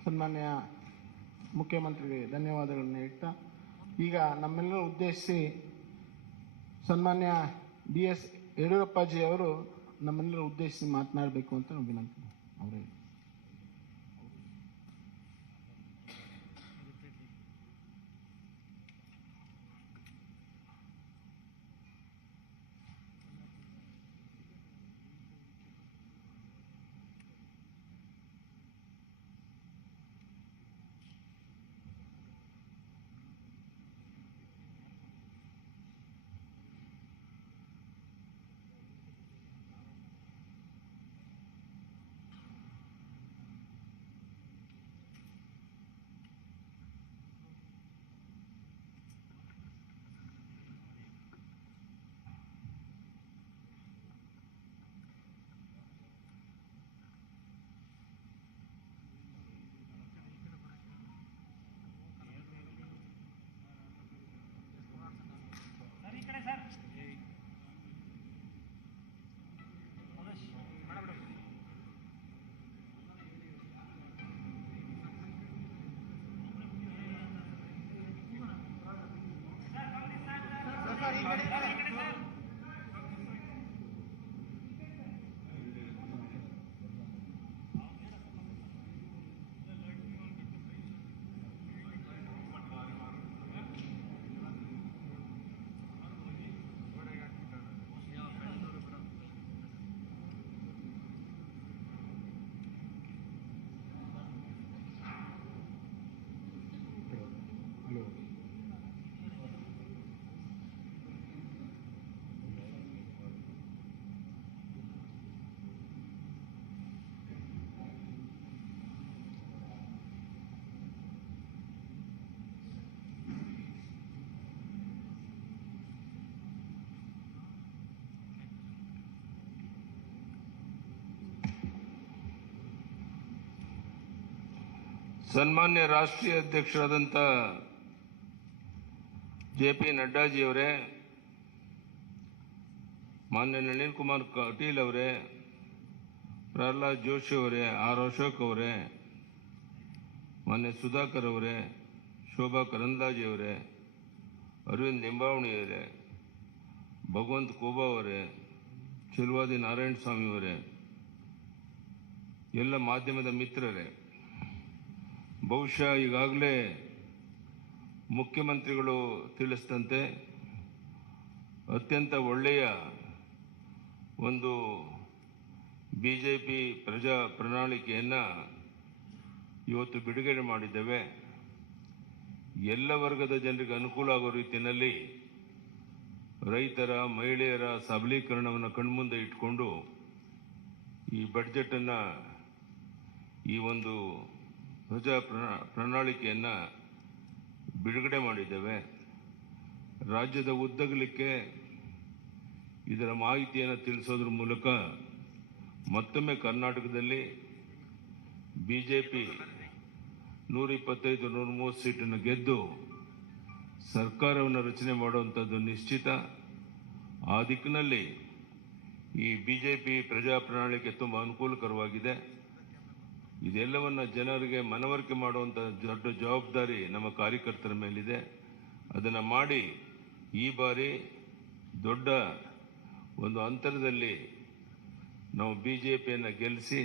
ಸನ್ಮಾನ್ಯ ಮುಖ್ಯಮಂತ್ರಿಗೆ ಧನ್ಯವಾದಗಳನ್ನು ಹೇಳ್ತಾ, ಈಗ ನಮ್ಮೆಲ್ಲರೂ ಉದ್ದೇಶಿಸಿ ಸನ್ಮಾನ್ಯ BS ಯಡಿಯೂರಪ್ಪಾಜಿ ಅವರು ನಮ್ಮೆಲ್ಲರೂ ಉದ್ದೇಶಿಸಿ ಮಾತನಾಡಬೇಕು ಅಂತ ನಾವು ವಿನಂತಿ ಅವರೇ. ಸನ್ಮಾನ್ಯ ರಾಷ್ಟ್ರೀಯ ಅಧ್ಯಕ್ಷರಾದಂಥ JP ನಡ್ಡಾಜಿಯವರೇ, ಮಾನ್ಯ ನಳಿನ್ ಕುಮಾರ್ ಕಟೀಲ್ ಅವರೇ, ಪ್ರಹ್ಲಾದ್ ಜೋಶಿ ಅವರೇ, ಆರ್ ಅಶೋಕ್ ಅವರೇ, ಮಾನ್ಯ ಸುಧಾಕರ್ ಅವರೇ, ಶೋಭಾ ಕರಂದ್ಲಾಜೆ ಅವರೇ, ಅರವಿಂದ್ ಲಿಂಬಾವಣಿ ಅವರೇ, ಭಗವಂತ್ ಕೋಬಾ ಅವರೇ, ಚಿಲ್ವಾದಿ ನಾರಾಯಣ ಸ್ವಾಮಿ ಅವರೇ, ಎಲ್ಲ ಮಾಧ್ಯಮದ ಮಿತ್ರರೇ, ಬಹುಶಃ ಈಗಾಗಲೇ ಮುಖ್ಯಮಂತ್ರಿಗಳು ತಿಳಿಸಿದಂತೆ ಅತ್ಯಂತ ಒಳ್ಳೆಯ ಒಂದು BJP ಪ್ರಜಾ ಪ್ರಣಾಳಿಕೆಯನ್ನು ಇವತ್ತು ಬಿಡುಗಡೆ ಮಾಡಿದ್ದೇವೆ. ಎಲ್ಲ ವರ್ಗದ ಜನರಿಗೆ ಅನುಕೂಲ ಆಗೋ ರೀತಿಯಲ್ಲಿ ರೈತರ, ಮಹಿಳೆಯರ ಸಬಲೀಕರಣವನ್ನು ಕಣ್ಮುಂದೆ ಇಟ್ಕೊಂಡು ಈ ಬಡ್ಜೆಟನ್ನು, ಈ ಒಂದು ಪ್ರಜಾ ಪ್ರಣಾಳಿಕೆಯನ್ನು ಬಿಡುಗಡೆ ಮಾಡಿದ್ದೇವೆ. ರಾಜ್ಯದ ಉದ್ದಗಲಕ್ಕೆ ಇದರ ಮಾಹಿತಿಯನ್ನು ತಿಳಿಸೋದ್ರ ಮೂಲಕ ಮತ್ತೊಮ್ಮೆ ಕರ್ನಾಟಕದಲ್ಲಿ BJP 125-130 ಸೀಟನ್ನು ಗೆದ್ದು ಸರ್ಕಾರವನ್ನು ರಚನೆ ಮಾಡುವಂಥದ್ದು ನಿಶ್ಚಿತ. ಆ ದಿಕ್ಕಿನಲ್ಲಿ ಈ BJP ಪ್ರಜಾ ಪ್ರಣಾಳಿಕೆ ತುಂಬ ಅನುಕೂಲಕರವಾಗಿದೆ. ಇದೆಲ್ಲವನ್ನು ಜನರಿಗೆ ಮನವರಿಕೆ ಮಾಡುವಂಥ ದೊಡ್ಡ ಜವಾಬ್ದಾರಿ ನಮ್ಮ ಕಾರ್ಯಕರ್ತರ ಮೇಲಿದೆ. ಅದನ್ನು ಮಾಡಿ ಈ ಬಾರಿ ದೊಡ್ಡ ಒಂದು ಅಂತರದಲ್ಲಿ ನಾವು BJPಯನ್ನು ಗೆಲ್ಲಿಸಿ,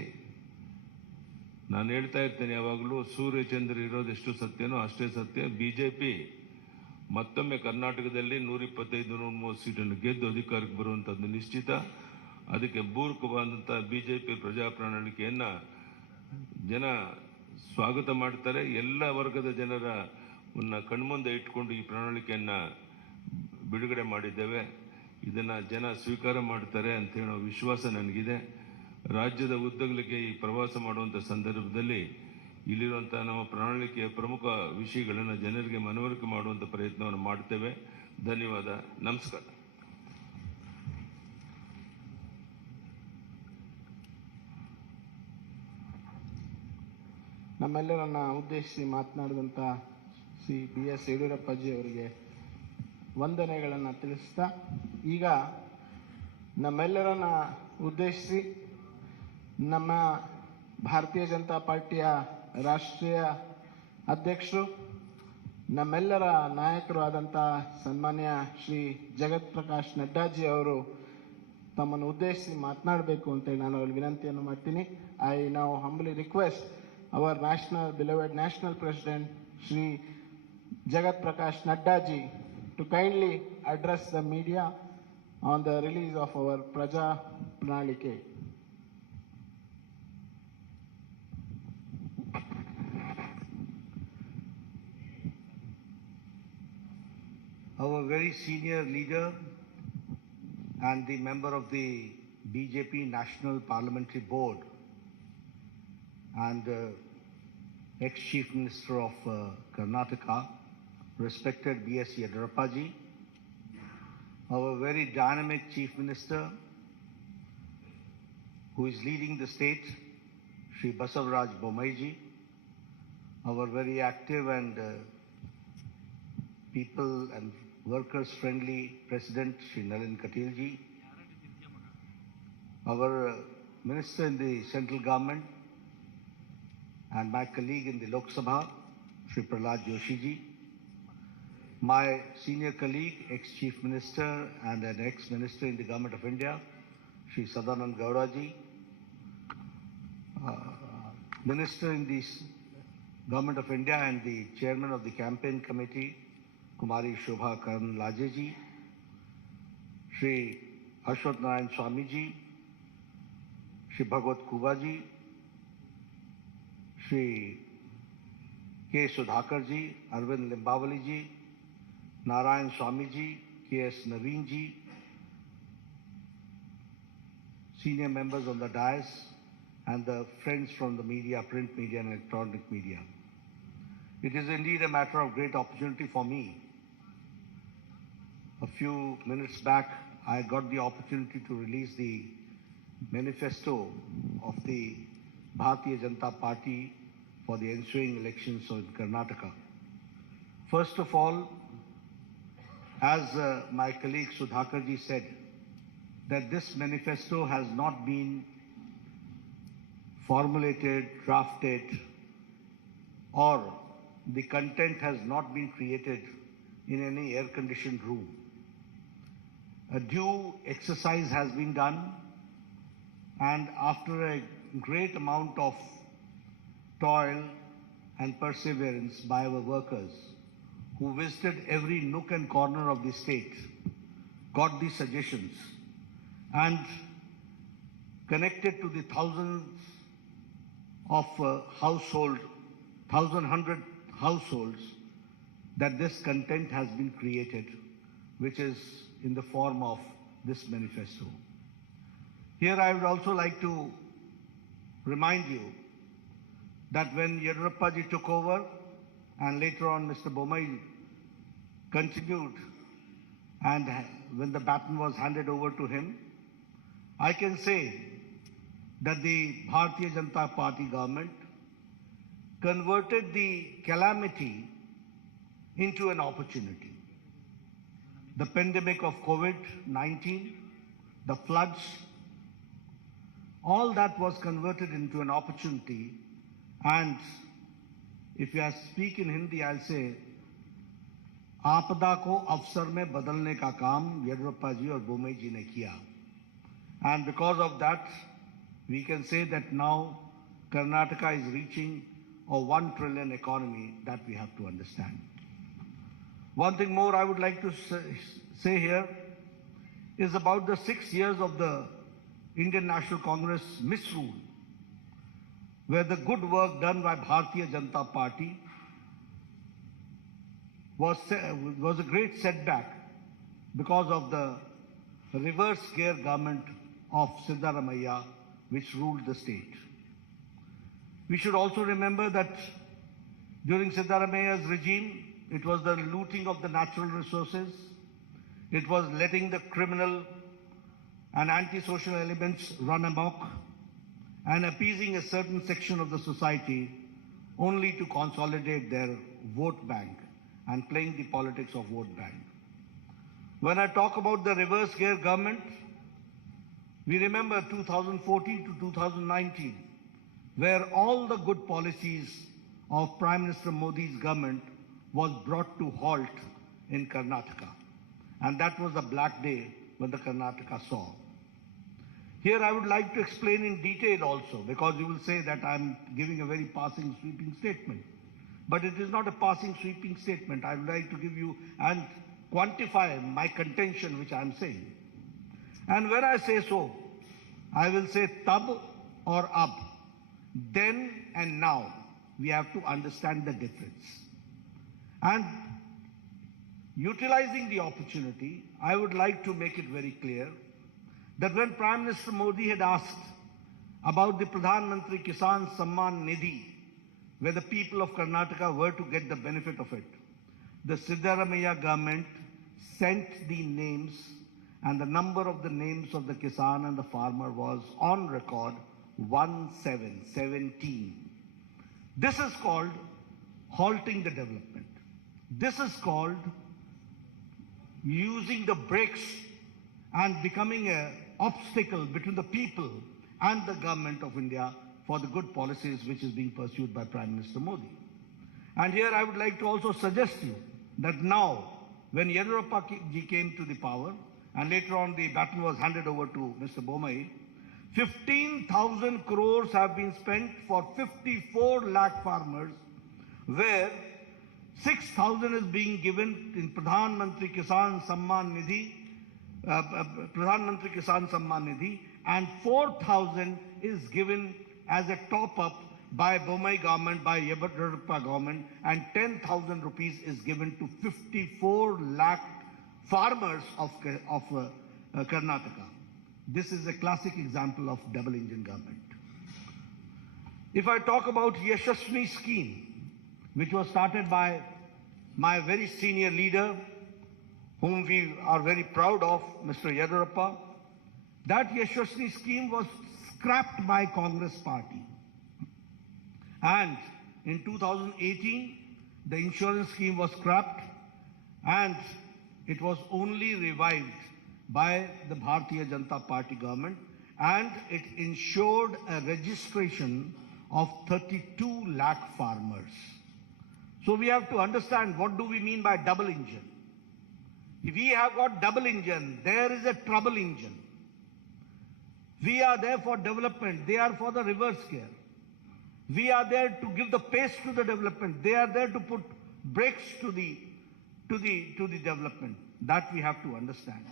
ನಾನು ಹೇಳ್ತಾ ಇರ್ತೇನೆ ಯಾವಾಗಲೂ, ಸೂರ್ಯಚಂದ್ರ ಇರೋದೆಷ್ಟು ಸತ್ಯನೋ ಅಷ್ಟೇ ಸತ್ಯ. BJP ಮತ್ತೊಮ್ಮೆ ಕರ್ನಾಟಕದಲ್ಲಿ 125-130 ಸೀಟನ್ನು ಗೆದ್ದು ಅಧಿಕಾರಕ್ಕೆ ಬರುವಂಥದ್ದು ನಿಶ್ಚಿತ. ಅದಕ್ಕೆ ಪೂರಕವಾದಂಥ BJP ಪ್ರಜಾ ಪ್ರಣಾಳಿಕೆಯನ್ನು ಜನ ಸ್ವಾಗತ ಮಾಡ್ತಾರೆ. ಎಲ್ಲ ವರ್ಗದ ಜನರ ಕಣ್ಮುಂದೆ ಇಟ್ಕೊಂಡು ಈ ಪ್ರಣಾಳಿಕೆಯನ್ನು ಬಿಡುಗಡೆ ಮಾಡಿದ್ದೇವೆ. ಇದನ್ನು ಜನ ಸ್ವೀಕಾರ ಮಾಡ್ತಾರೆ ಅಂತ ಹೇಳೋ ವಿಶ್ವಾಸ ನನಗಿದೆ. ರಾಜ್ಯದ ಉದ್ದಗಲಕ್ಕೆ ಈ ಪ್ರವಾಸ ಮಾಡುವಂಥ ಸಂದರ್ಭದಲ್ಲಿ ಇಲ್ಲಿರುವಂಥ ನಮ್ಮ ಪ್ರಣಾಳಿಕೆಯ ಪ್ರಮುಖ ವಿಷಯಗಳನ್ನು ಜನರಿಗೆ ಮನವರಿಕೆ ಮಾಡುವಂಥ ಪ್ರಯತ್ನವನ್ನು ಮಾಡ್ತೇವೆ. ಧನ್ಯವಾದ. ನಮಸ್ಕಾರ. ನಮ್ಮೆಲ್ಲರನ್ನ ಉದ್ದೇಶಿಸಿ ಮಾತನಾಡಿದಂಥ ಶ್ರೀ BS ಯಡಿಯೂರಪ್ಪಾಜಿ ಅವರಿಗೆ ವಂದನೆಗಳನ್ನು ತಿಳಿಸ್ತಾ, ಈಗ ನಮ್ಮೆಲ್ಲರನ್ನ ಉದ್ದೇಶಿಸಿ ನಮ್ಮ ಭಾರತೀಯ ಜನತಾ ಪಾರ್ಟಿಯ ರಾಷ್ಟ್ರೀಯ ಅಧ್ಯಕ್ಷರು, ನಮ್ಮೆಲ್ಲರ ನಾಯಕರು ಆದಂಥ ಸನ್ಮಾನ್ಯ ಶ್ರೀ ಜಗತ್ ಪ್ರಕಾಶ್ ನಡ್ಡಾಜಿ ಅವರು ತಮ್ಮನ್ನು ಉದ್ದೇಶಿಸಿ ಮಾತನಾಡಬೇಕು ಅಂತೇಳಿ ನಾನು ಅವ್ರಿಗೆ ವಿನಂತಿಯನ್ನು ಮಾಡ್ತೀನಿ. I now humbly request our beloved national president Shri Jagat Prakash Nadda ji to kindly address the media on the release of our Praja Pranalike. Our very senior leader and the member of the BJP National Parliamentary Board and ex-Chief Minister of Karnataka, respected B.S. Yediyurappa ji, our very dynamic Chief Minister who is leading the state, Shri Basavaraj Bommai ji, our very active and people and workers friendly President Shri Nalin Katil ji, our Minister in the central government and my colleague in the Lok Sabha, Shri Prahlad Joshi ji, my senior colleague, ex-Chief Minister and an ex-Minister in the Government of India, Shri Sadanand Gowda ji, Minister in the Government of India and the Chairman of the Campaign Committee, Kumari Shobha Karnlaje ji, Shri Ashwat Narayan Swami ji, Shri Bhagwat Kuba ji, Shri K. Sudhakar ji, Arvind Limbavali ji, Narayan Swami ji, K.S. Naveen ji, senior members on the dais, and the friends from the media, print media and electronic media. It is indeed a matter of great opportunity for me. A few minutes back, I got the opportunity to release the manifesto of the Bharatiya Janata Party for the ensuing elections in Karnataka. First of all, as my colleague Sudhakar ji said, that this manifesto has not been formulated, drafted, or the content has not been created in any air-conditioned room. A due exercise has been done, and after a great amount of toil and perseverance by our workers who visited every nook and corner of the state, got the suggestions, and connected to the thousands of hundred households that this content has been created, which is in the form of this manifesto. Here I would also like to remind you that when Yediyurappa ji took over and later on Mr. Bommai continued, and when the baton was handed over to him, I can say that the Bharatiya Janata Party government converted the calamity into an opportunity. The pandemic of COVID-19, the floods, all that was converted into an opportunity. And if I speak in Hindi, I'll say, आपदा को अवसर में बदलने का काम येदियुरप्पा जी और बोम्मई जी ने किया. And because of that, we can say that now Karnataka is reaching a 1 trillion economy that we have to understand. One thing more I would like to say here is about the 6 years of the Indian National Congress misrule, where the good work done by Bharatiya Janata Party was a great setback because of the reverse gear government of Siddaramaiah, which ruled the state. We should also remember that during Siddaramaiah's regime, it was the looting of the natural resources, it was letting the criminal and antisocial elements run amok, and appeasing a certain section of the society only to consolidate their vote bank and playing the politics of vote bank. When I talk about the reverse gear government, we remember 2014 to 2019, where all the good policies of Prime Minister Modi's government was brought to halt in Karnataka. And that was a black day when the Karnataka saw. Here I would like to explain in detail also, because you will say that I'm giving a very passing, sweeping statement. But it is not a passing, sweeping statement. I would like to give you and quantify my contention which I am saying. And when I say so, I will say tab or ab. Then and now, we have to understand the difference. And utilizing the opportunity, I would like to make it very clear that when Prime Minister Modi had asked about the Pradhan Mantri Kisan Samman Nidhi, where the people of Karnataka were to get the benefit of it, the Siddaramaiah government sent the names, and the number of the names of the Kisan and the farmer was on record 17. This is called halting the development. This is called using the brakes and becoming an obstacle between the people and the government of India for the good policies which is being pursued by Prime Minister Modi. And here I would like to also suggest you that now, when Yediyurappa ji came to the power, and later on the baton was handed over to Mr. Bommai, 15,000 crores have been spent for 54 lakh farmers, where 6,000 is being given in Pradhan Mantri Kisan Samman Nidhi, and 4,000 is given as a top-up by Bommai government, by Yediyurappa government, and 10,000 rupees is given to 54 lakh farmers of Karnataka. This is a classic example of double-engine government. If I talk about Yashasvi scheme, which was started by my very senior leader, whom we are very proud of, Mr. Yediyurappa, that Yashasvi scheme was scrapped by Congress party. And in 2018, the insurance scheme was scrapped, and it was only revived by the Bharatiya Janata Party government, and it ensured a registration of 32 lakh farmers. So we have to understand, what do we mean by double engine? If we have got double engine, there is a trouble engine. We are there for development, they are for the reverse gear. We are there to give the pace to the development, they are there to put brakes to the development. That we have to understand.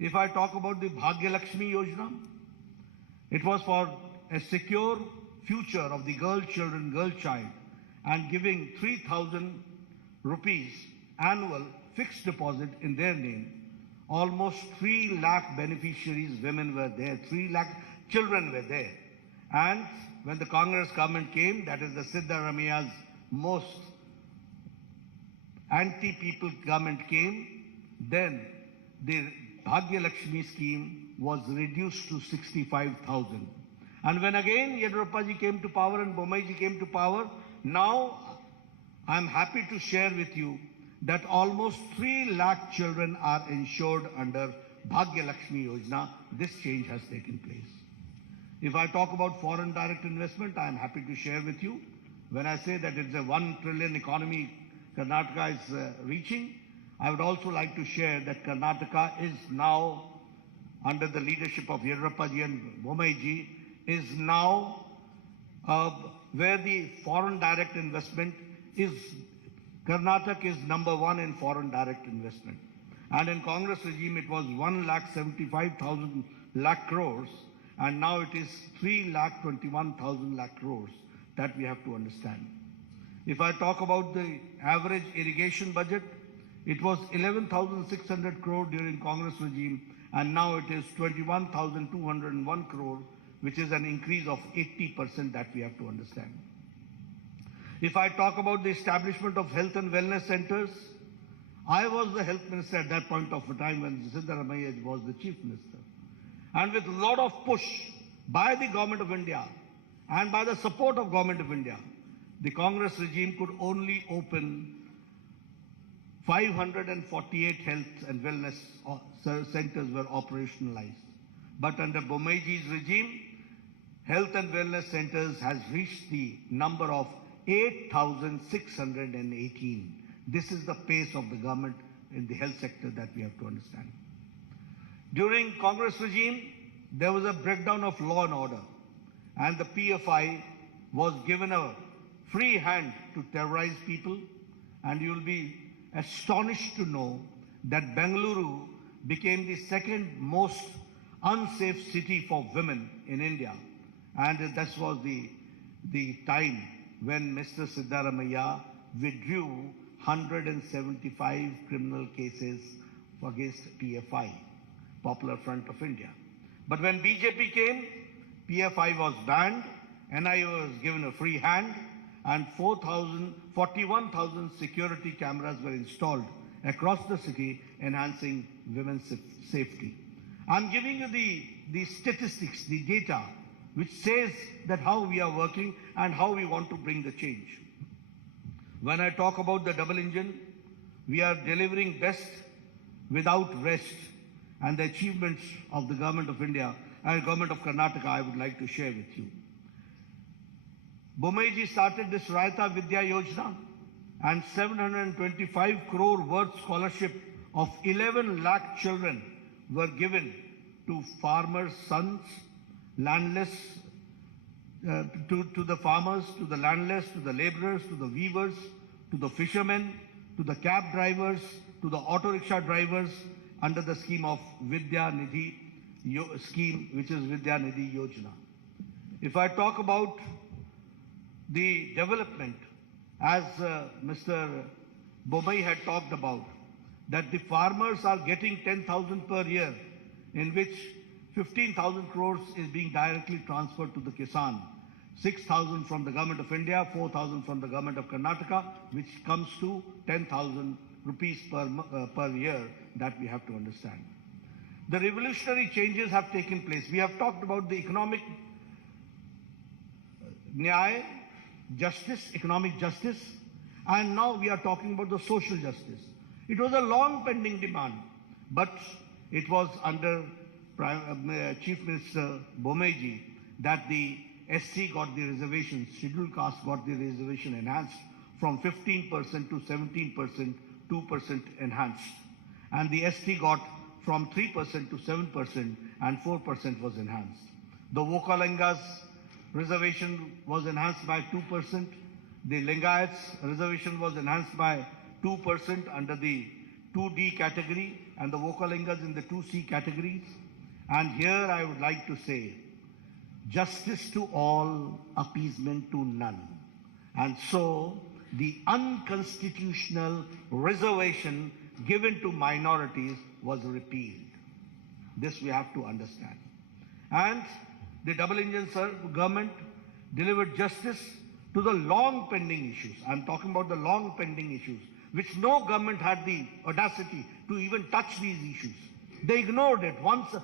If I talk about the Bhagya Lakshmi Yojana, it was for a secure future of the girl child, and giving 3,000 rupees annual fixed deposit in their name. Almost 3 lakh beneficiaries, women were there, 3 lakh children were there. And when the Congress government came, that is the Siddaramaiah's most anti-people government came, then the Bhagya Lakshmi scheme was reduced to 65,000. And when again Yediyurappa ji came to power and Bommai ji came to power, now I am happy to share with you that almost 3 lakh children are insured under Bhagya Lakshmi Yojana. This change has taken place. If I talk about foreign direct investment, I am happy to share with you. When I say that it's a 1 trillion economy Karnataka is reaching, I would also like to share that Karnataka is now, under the leadership of Yediyurappa ji and Bommai ji, is now where the foreign direct investment is, Karnataka is number 1 in foreign direct investment. And in Congress regime, it was 1,75,000 lakh crores, and now it is 3,21,000 lakh crores. That we have to understand. If I talk about the average irrigation budget, it was 11,600 crore during Congress regime, and now it is 21,201 crore, which is an increase of 80%. That we have to understand. If I talk about the establishment of health and wellness centers, I was the health minister at that point of time when Siddaramaiah was the chief minister. And with a lot of push by the government of India and by the support of government of India, the Congress regime could only open 548 health and wellness centers were operationalized. But under Bommai ji's regime, health and wellness centers has reached the number of 8,618. This is the pace of the government in the health sector that we have to understand. During Congress regime, there was a breakdown of law and order, and the PFI was given a free hand to terrorize people, and you will be astonished to know that Bengaluru became the second most unsafe city for women in India. And that was the time when Mr. Siddaramaiah withdrew 175 criminal cases against PFI, Popular Front of India. But when BJP came, PFI was banned, NIA was given a free hand, and 41,000 security cameras were installed across the city, enhancing women's safety. I'm giving you the statistics, the data, which says that how we are working and how we want to bring the change. When I talk about the double engine, we are delivering best without rest, and the achievements of the Government of India and Government of Karnataka I would like to share with you. Bomaiji started this Rayata Vidya Yojana, and 725 crore worth scholarship of 11 lakh children were given to farmers' sons, landless, to the farmers, to the landless, to the laborers, to the weavers, to the fishermen, to the cab drivers, to the auto rickshaw drivers under the scheme of Vidya Nidhi scheme, which is Vidya Nidhi Yojana. If I talk about the development, as Mr. Bomai had talked about, that the farmers are getting 10,000 per year, in which 15,000 crores is being directly transferred to the Kisan, 6,000 from the Government of India, 4,000 from the Government of Karnataka, which comes to 10,000 rupees per year, that we have to understand. The revolutionary changes have taken place. We have talked about the economic nyaya, justice, economic justice, and now we are talking about the social justice. It was a long pending demand, but it was under Chief Minister Bomeji that the SC got the reservations, scheduled caste got the reservation enhanced from 15% to 17%, 2% enhanced. And the ST got from 3% to 7% and 4% was enhanced. The Vokalingas reservation was enhanced by 2%. The Lingayats reservation was enhanced by 2% under the 2D category, and the Vokalingas in the 2C categories. And here I would like to say, justice to all, appeasement to none. And so the unconstitutional reservation given to minorities was repealed. This we have to understand. And the double engine government delivered justice to the long pending issues. I'm talking about the long pending issues, which no government had the audacity to even touch these issues. They ignored it once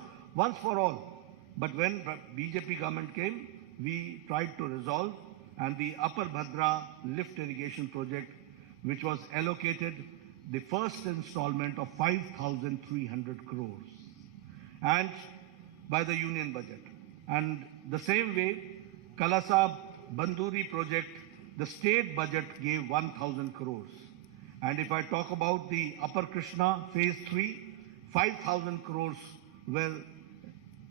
for all. But when BJP government came, we tried to resolve, and the Upper Bhadra lift irrigation project, which was allocated the first installment of 5,300 crores and by the union budget. And the same way, Kalasa Banduri project, the state budget gave 1,000 crores. And if I talk about the Upper Krishna phase 3, 5,000 crores were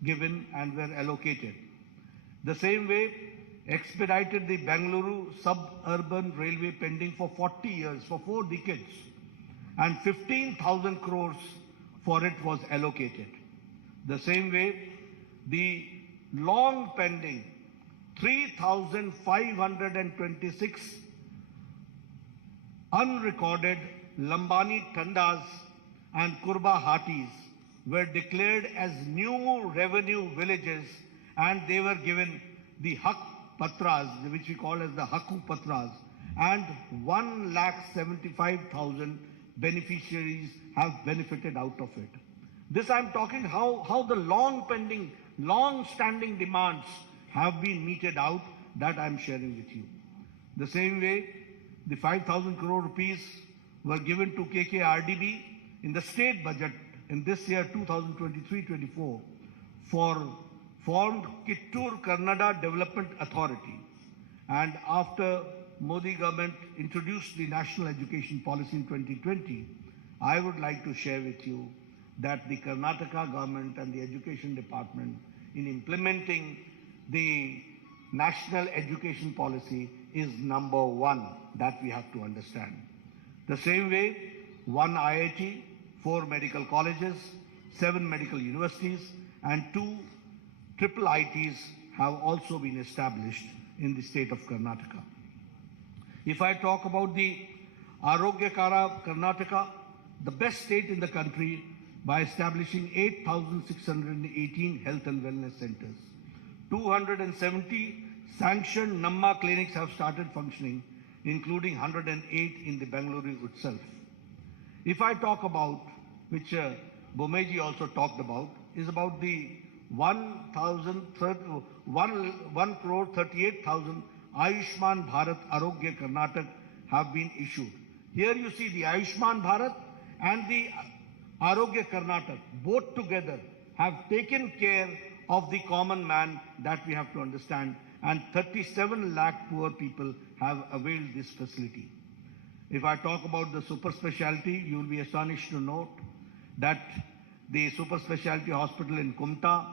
given and were allocated. The same way, expedited the Bengaluru suburban railway pending for 40 years, for 4 decades, and 15,000 crores for it was allocated. The same way, the long pending 3,526 unrecorded Lambani Tandas and Kurba Hatis were declared as new revenue villages, and they were given the Hak Patras, which we call as the Haku Patras, and 1,75,000 beneficiaries have benefited out of it. This I'm talking how the long pending, long standing demands have been meted out, that I'm sharing with you. The same way, the 5,000 crore rupees were given to KKRDB in the state budget in this year 2023-24 for formed Kittur Kannada Development Authority. And after Modi government introduced the National Education Policy in 2020, I would like to share with you that the Karnataka government and the Education Department in implementing the National Education Policy is number one. That we have to understand. The same way, 1 IIT, 4 medical colleges, 7 medical universities, and 2 triple ITs have also been established in the state of Karnataka. If I talk about the Arogyakara Karnataka, the best state in the country by establishing 8,618 health and wellness centers. 270 sanctioned Namma clinics have started functioning, including 108 in the Bengaluru itself. If I talk about, which Bomeji also talked about, is about the 1,38,000 Ayushman Bharat Arogya Karnataka have been issued. Here you see the Ayushman Bharat and the Arogya Karnataka, both together have taken care of the common man, that we have to understand, and 37 lakh poor people have availed this facility. If I talk about the super specialty, you will be astonished to note that the super specialty hospital in Kumta,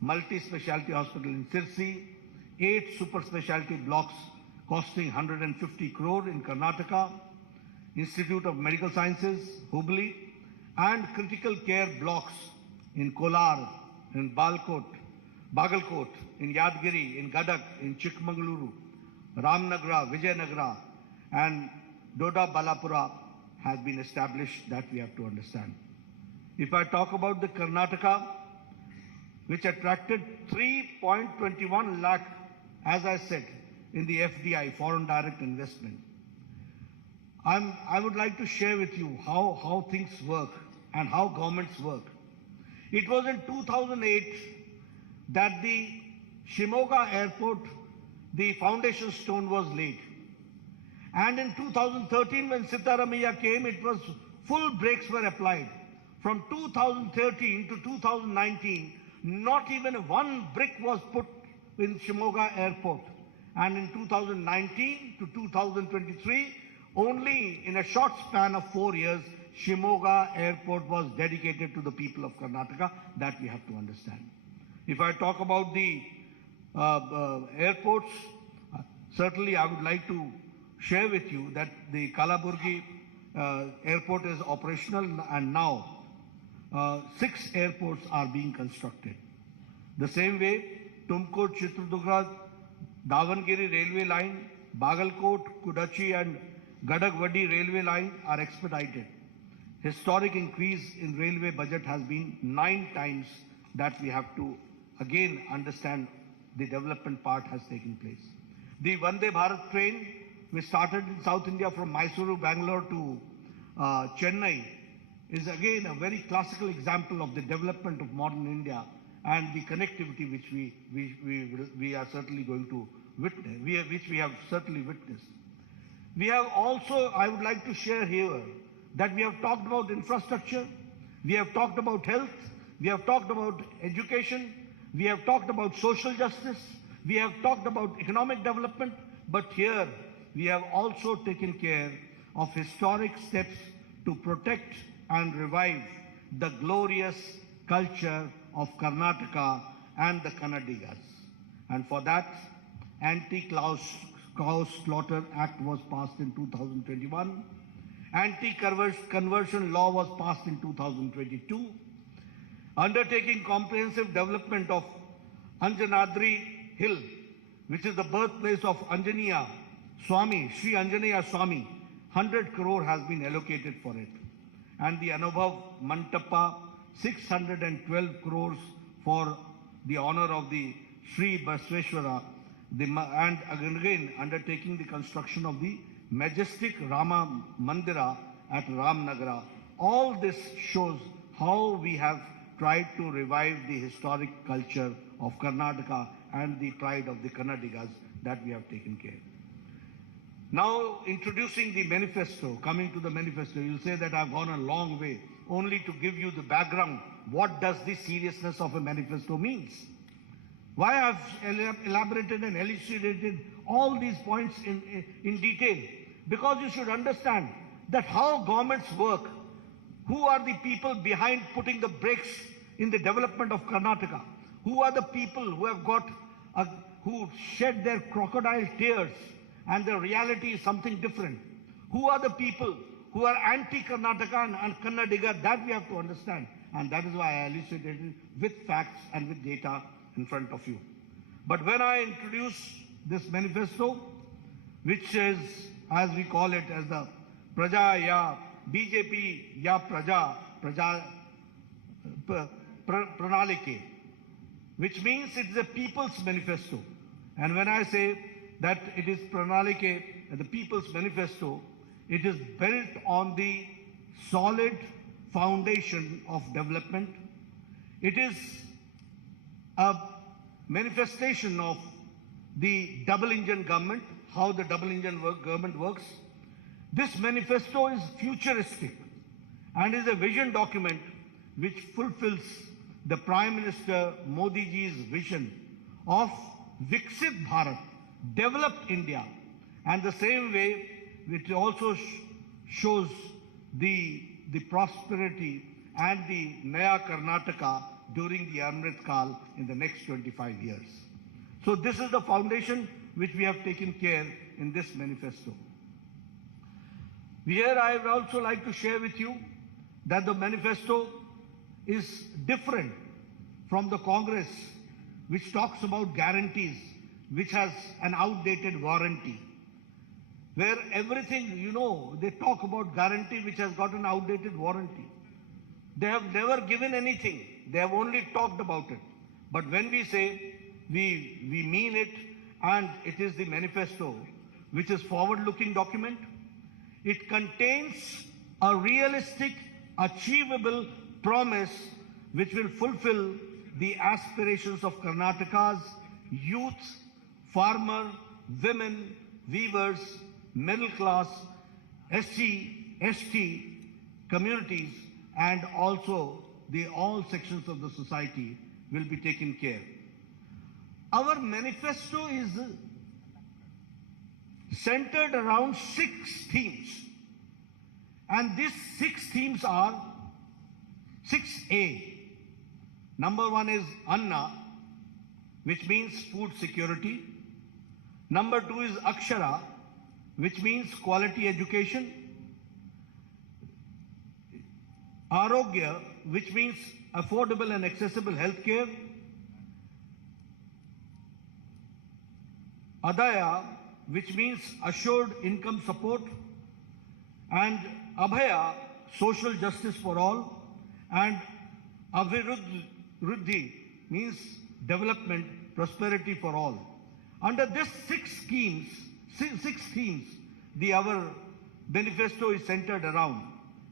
multi-specialty hospital in Sirsi, 8 super specialty blocks costing 150 crore in Karnataka, Institute of Medical Sciences, Hubli, and critical care blocks in Kolar, in Bagalkot, in Yadgiri, in Gadag, in Chikmagaluru, Ramnagara, Vijayanagara, and Doda Balapura has been established, that we have to understand. If I talk about the Karnataka, which attracted 3.21 lakh, as I said, in the FDI, foreign direct investment. I would like to share with you how things work and how governments work. It was in 2008 that the Shimoga airport, the foundation stone was laid. And in 2013, when Sitaramaiah came, it was full brakes were applied. From 2013 to 2019, not even one brick was put in Shimoga airport. And in 2019 to 2023, only in a short span of 4 years, Shimoga airport was dedicated to the people of Karnataka. That we have to understand. If I talk about the airports, certainly I would like to share with you that the Kalaburgi airport is operational, and now 6 airports are being constructed. The same way, Tumkur, Chitradurga, Davangere railway line, Bagalkot, Kudachi and Gadag-Vadi railway line are expedited. Historic increase in railway budget has been 9 times. That we have to again understand the development part has taken place. The Vande Bharat train, which started in South India from Mysuru, Bangalore to Chennai, is again a very classical example of the development of modern India and the connectivity which we are certainly going to witness, which we have certainly witnessed. We have also, I would like to share here, that we have talked about infrastructure, we have talked about health, we have talked about education, we have talked about social justice, we have talked about economic development, but here we have also taken care of historic steps to protect and revive the glorious culture of Karnataka and the Kannadigas. And for that, Anti-Cow Slaughter Act was passed in 2021. Anti-conversion law was passed in 2022. Undertaking comprehensive development of Anjanadri Hill, which is the birthplace of Anjaneya Swami, Sri Anjaneya Swami, 100 crore has been allocated for it. And the Anubhav Mantapa, 612 crores for the honor of the Sri Basveshwara, and again undertaking the construction of the majestic Rama Mandira at Ramnagara. All this shows how we have tried to revive the historic culture of Karnataka and the pride of the Kannadigas, that we have taken care. Now, introducing the manifesto, coming to the manifesto, you'll say that I've gone a long way, only to give you the background. What does the seriousness of a manifesto means? Why I've elaborated and elucidated all these points in detail? Because you should understand that how governments work, who are the people behind putting the brakes in the development of Karnataka, who are the people who have who shed their crocodile tears and the reality is something different. Who are the people who are anti-Karnataka and Kannadiga, that we have to understand. And that is why I elucidated with facts and with data in front of you. But when I introduce this manifesto, which is, as we call it, as the Praja Ya BJP Ya Praja Pranalike, which means it is a people's manifesto. And when I say that it is Pranalike, the people's manifesto, it is built on the solid foundation of development. It is a manifestation of the double engine government, how the double engine government works. This manifesto is futuristic and is a vision document which fulfills the Prime Minister Modi ji's vision of Viksit Bharat, developed India. And the same way, it also shows the prosperity and the Naya Karnataka during the Amrit Kal in the next 25 years. So this is the foundation which we have taken care in this manifesto. Here I would also like to share with you that the manifesto is different from the Congress, which talks about guarantees, which has an outdated warranty. Where everything, they talk about guarantee which has got an outdated warranty. They have never given anything. They have only talked about it. But when we say we mean it, and it is the manifesto, which is forward-looking document, it contains a realistic, achievable promise which will fulfill the aspirations of Karnataka's youth, farmer, women, weavers, middle class, SC, ST communities, and also all sections of the society will be taken care. Our manifesto is centered around 6 themes. And these 6 themes are 6A. Number 1 is Anna, which means food security. Number 2 is Akshara, which means quality education. Arogya, which means affordable and accessible health care. Adaya, which means assured income support. And Abhaya, social justice for all. And Aviruddhi means development, prosperity for all. Under this 6 themes, our manifesto is centered around.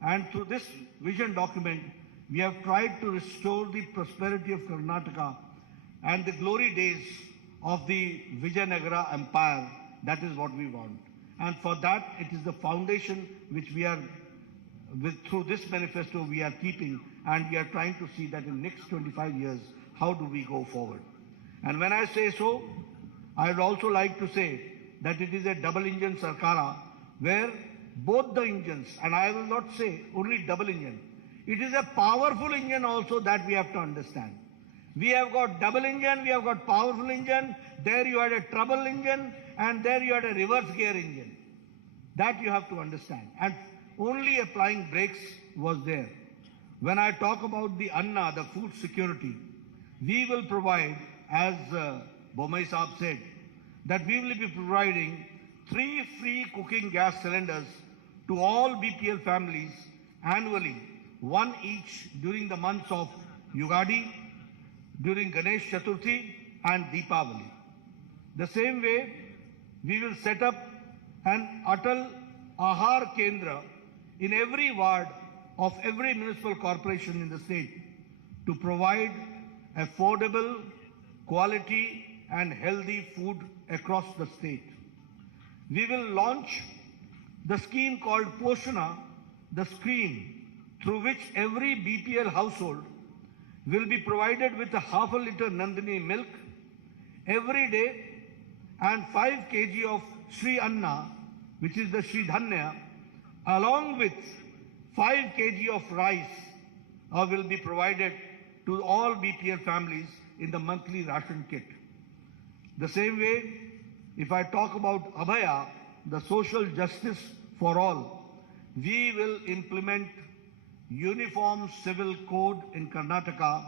And through this vision document, we have tried to restore the prosperity of Karnataka and the glory days of the Vijayanagara Empire. That is what we want. And for that, it is the foundation which we are, through this manifesto, we are keeping, and we are trying to see that in next 25 years, how do we go forward. And when I say so, I would also like to say that it is a double engine Sarkara, where both the engines, and I will not say only double engine, it is a powerful engine also that we have to understand. We have got double engine, we have got powerful engine, there you had a trouble engine, and there you had a reverse gear engine. That you have to understand. And only applying brakes was there. When I talk about the Anna, the food security, we will provide, as Bomai Saab said, that we will be providing 3 free cooking gas cylinders to all BPL families annually, 1 each during the months of Yugadi, during Ganesh Chaturthi and Deepavali. The same way, we will set up an Atal Ahar Kendra in every ward of every municipal corporation in the state to provide affordable, quality and healthy food across the state. We will launch the scheme called Poshana, the scheme through which every BPL household will be provided with a half a liter Nandini milk every day, and 5 kg of Sri Anna, which is the Sri Dhanya, along with 5 kg of rice will be provided to all BPL families in the monthly ration kit. The same way, if I talk about Abhaya, the social justice for all, we will implement uniform civil code in Karnataka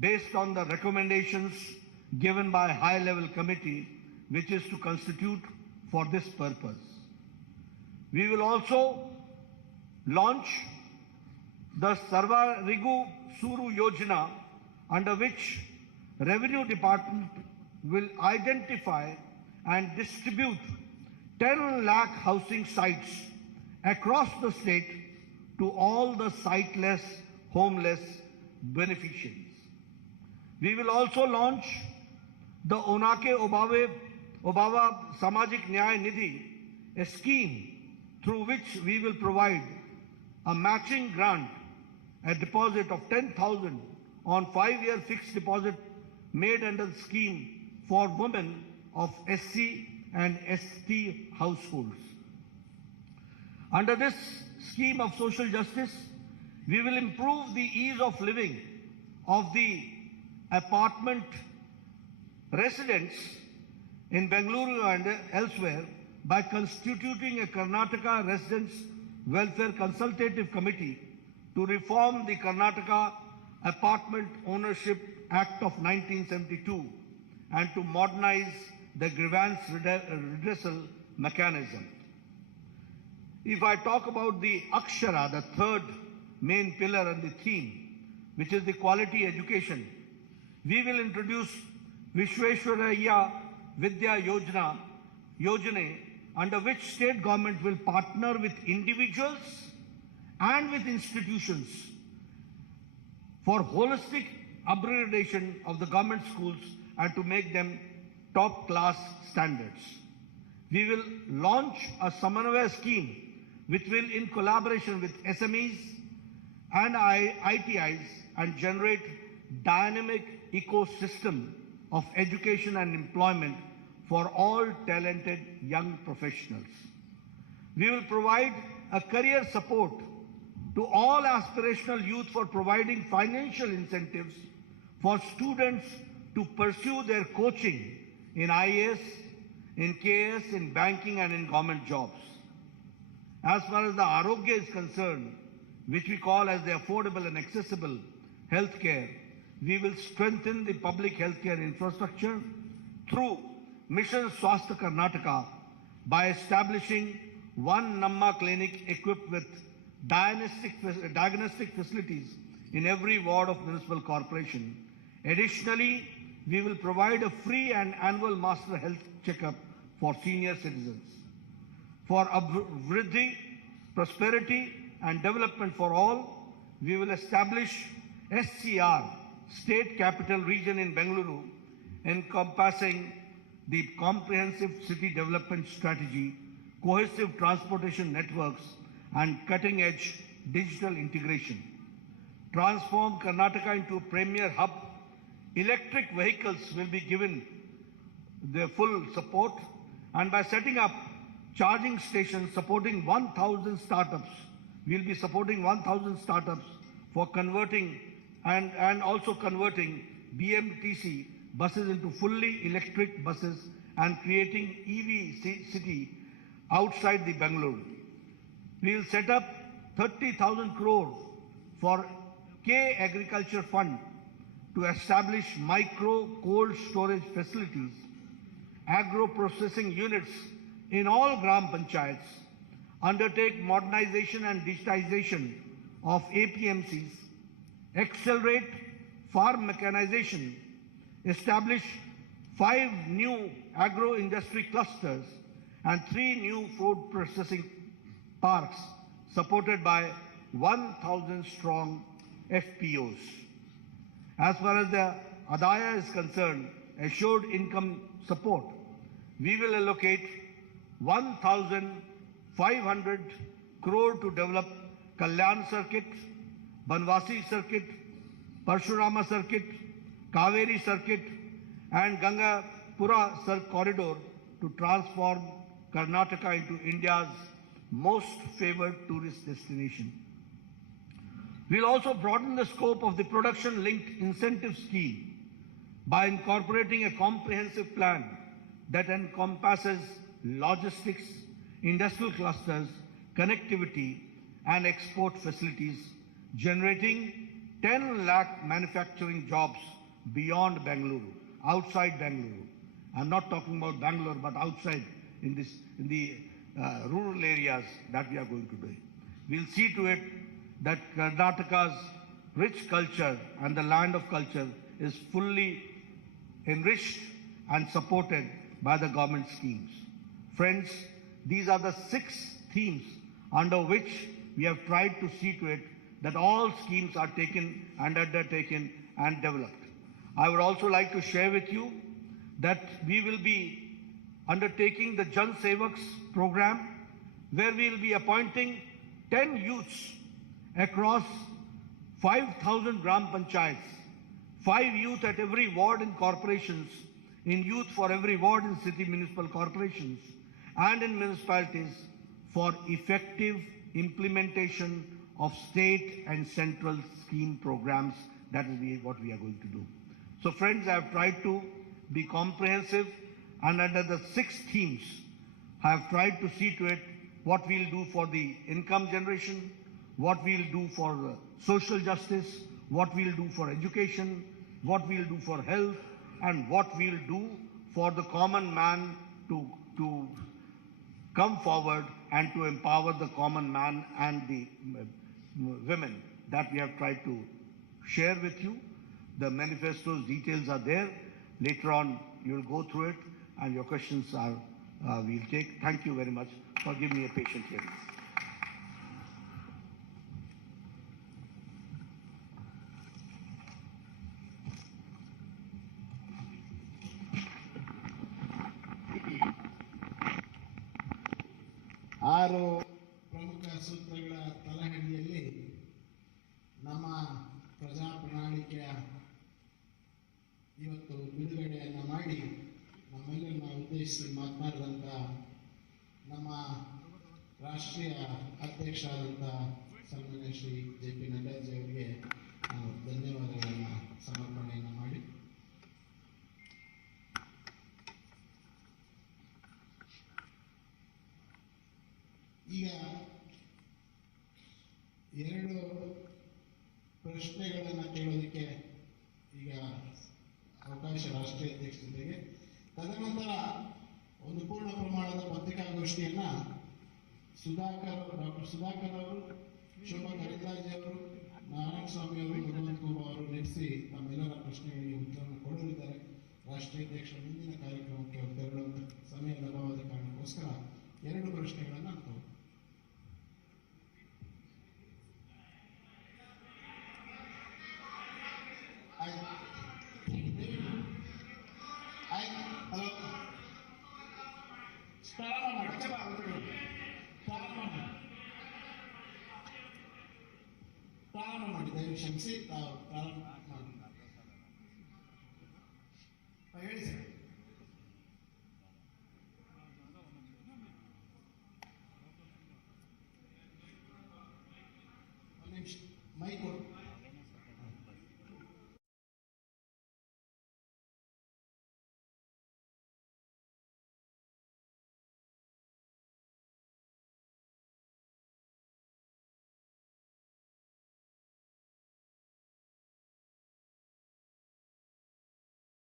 based on the recommendations given by high level committee, which is to constitute for this purpose. We will also launch the Sarva Rigu Suru Yojana, under which Revenue Department will identify and distribute 10 lakh housing sites across the state to all the siteless, homeless beneficiaries. We will also launch the Onake Obava Samajik Nyaya Nidhi, a scheme through which we will provide a matching grant, a deposit of 10,000 on 5-year fixed deposit made under the scheme for women of SC and ST households. Under this scheme of social justice, we will improve the ease of living of the apartment residents in Bengaluru and elsewhere by constituting a Karnataka Residents Welfare Consultative Committee to reform the Karnataka Apartment Ownership Act of 1972 and to modernize the grievance redressal mechanism. If I talk about the Akshara, the third main pillar and the theme, which is the quality education, we will introduce Vishweshwaraya Vidya Yojana, under which state government will partner with individuals and with institutions for holistic upgradation of the government schools and to make them top class standards. We will launch a Samanvaya scheme which will, in collaboration with SMEs and ITIs, and generate dynamic ecosystem of education and employment for all talented young professionals. We will provide a career support to all aspirational youth for providing financial incentives for students to pursue their coaching in IAS, in KS, in banking and in government jobs. As far as the Arogya is concerned, which we call as the affordable and accessible healthcare, we will strengthen the public healthcare infrastructure through Mission Swasthya Karnataka by establishing one Namma clinic equipped with diagnostic facilities in every ward of municipal corporation. Additionally, we will provide a free and annual master health checkup for senior citizens. For Vriddhi, prosperity and development for all, we will establish SCR, State Capital Region in Bengaluru, encompassing the comprehensive city development strategy, cohesive transportation networks, and cutting-edge digital integration. Transform Karnataka into a premier hub. Electric vehicles will be given their full support, and by setting up charging stations supporting 1,000 startups, we will be supporting 1,000 startups for converting and also converting BMTC buses into fully electric buses and creating EV city outside the Bengaluru. We will set up 30,000 crore for K Agriculture Fund to establish micro cold storage facilities, agro processing units in all Gram Panchayats, undertake modernization and digitization of APMCs, accelerate farm mechanization, establish 5 new agro-industry clusters and 3 new food processing parks supported by 1,000 strong FPOs. As far as the Adaya is concerned, assured income support, we will allocate 1,500 crore to develop Kalyan Circuit, Banwasi Circuit, Parshurama Circuit, Kaveri Circuit, and Gangapura Sir corridor to transform Karnataka into India's most favored tourist destination. We'll also broaden the scope of the production-linked incentive scheme by incorporating a comprehensive plan that encompasses logistics, industrial clusters, connectivity, and export facilities, generating 10 lakh manufacturing jobs beyond Bengaluru, outside Bengaluru. I'm not talking about Bangalore, but outside in the rural areas that we are going to do. We'll see to it that Karnataka's rich culture and the land of culture is fully enriched and supported by the government schemes. Friends, these are the 6 themes under which we have tried to see to it that all schemes are taken and undertaken and developed. I would also like to share with you that we will be undertaking the Jan Sevaks program, where we will be appointing 10 youths across 5,000 Gram Panchayats, 5 youth at every ward in corporations, in youth for every ward in city municipal corporations, and in municipalities for effective implementation of state and central scheme programs. That is what we are going to do. So friends, I have tried to be comprehensive, and under the 6 themes, I have tried to see to it what we'll do for the income generation, what we'll do for social justice, what we'll do for education, what we'll do for health, and what we'll do for the common man to come forward and to empower the common man and the women that we have tried to share with you. The manifesto's details are there. Later on, you will go through it, and your questions we'll take. Thank you very much for giving me a patient hearing. ಆರು ಪ್ರಮುಖ ಸೂತ್ರಗಳ ತಲಹದಿಯಲ್ಲಿ ನಮ್ಮ ಪ್ರಜಾ ಪ್ರಣಾಳಿಕೆಯ ಇವತ್ತು ಬಿಡುಗಡೆಯನ್ನು ಮಾಡಿ ನಮ್ಮೆಲ್ಲರನ್ನ ಉದ್ದೇಶಿಸಿ ಮಾತನಾಡಿದಂಥ ನಮ್ಮ ರಾಷ್ಟ್ರೀಯ ಅಧ್ಯಕ್ಷರಾದಂಥ ಸನ್ಮಾನ್ಯ ಶ್ರೀ JP ನಡ್ಡಾಜಿ ಅವರಿಗೆ ನಾನು ಧನ್ಯವಾದಗಳನ್ನು ಸಮರ್ಪಣೆಯನ್ನು ಮಾಡಿ ಈಗ 2 ಪ್ರಶ್ನೆಗಳನ್ನು ಕೇಳೋದಕ್ಕೆ ಈಗ ಅವಕಾಶ ರಾಷ್ಟ್ರೀಯ ಅಧ್ಯಕ್ಷತೆಗೆ. ತದನಂತರ ಒಂದು ಪೂರ್ಣ ಪ್ರಮಾಣದ ಪತ್ರಿಕಾಗೋಷ್ಠಿಯನ್ನ ಡಾಕ್ಟರ್ ಸುಧಾಕರ್ ಅವರು, ಶೋಭಾ ಕರಂದ್ಲಾಜೆ ಅವರು, ನಾರಾಯಣ ಸ್ವಾಮಿ ಅವರು, ಭಗವಂತ ಖೂಬಾ ಅವರು ನಡೆಸಿ ತಮ್ಮೆಲ್ಲರ ಪ್ರಶ್ನೆಗಳಿಗೆ ಉತ್ತರವನ್ನು ಕೊಡಲಿದ್ದಾರೆ. ರಾಷ್ಟ್ರೀಯ ಅಧ್ಯಕ್ಷರ ಮುಂದಿನ ಕಾರ್ಯಕ್ರಮಕ್ಕೆ ತೆರಳುವ ಸಮಯದ ಅಭಾವದ ಕಾರಣಕ್ಕೋಸ್ಕರ 2 ಪ್ರಶ್ನೆಗಳನ್ನು ನಾನು ಪ್ರಾರಂಭ ಮಾಡಿ ದಯವಿಟ್ಟು ಕ್ಷಮಿಸಿ.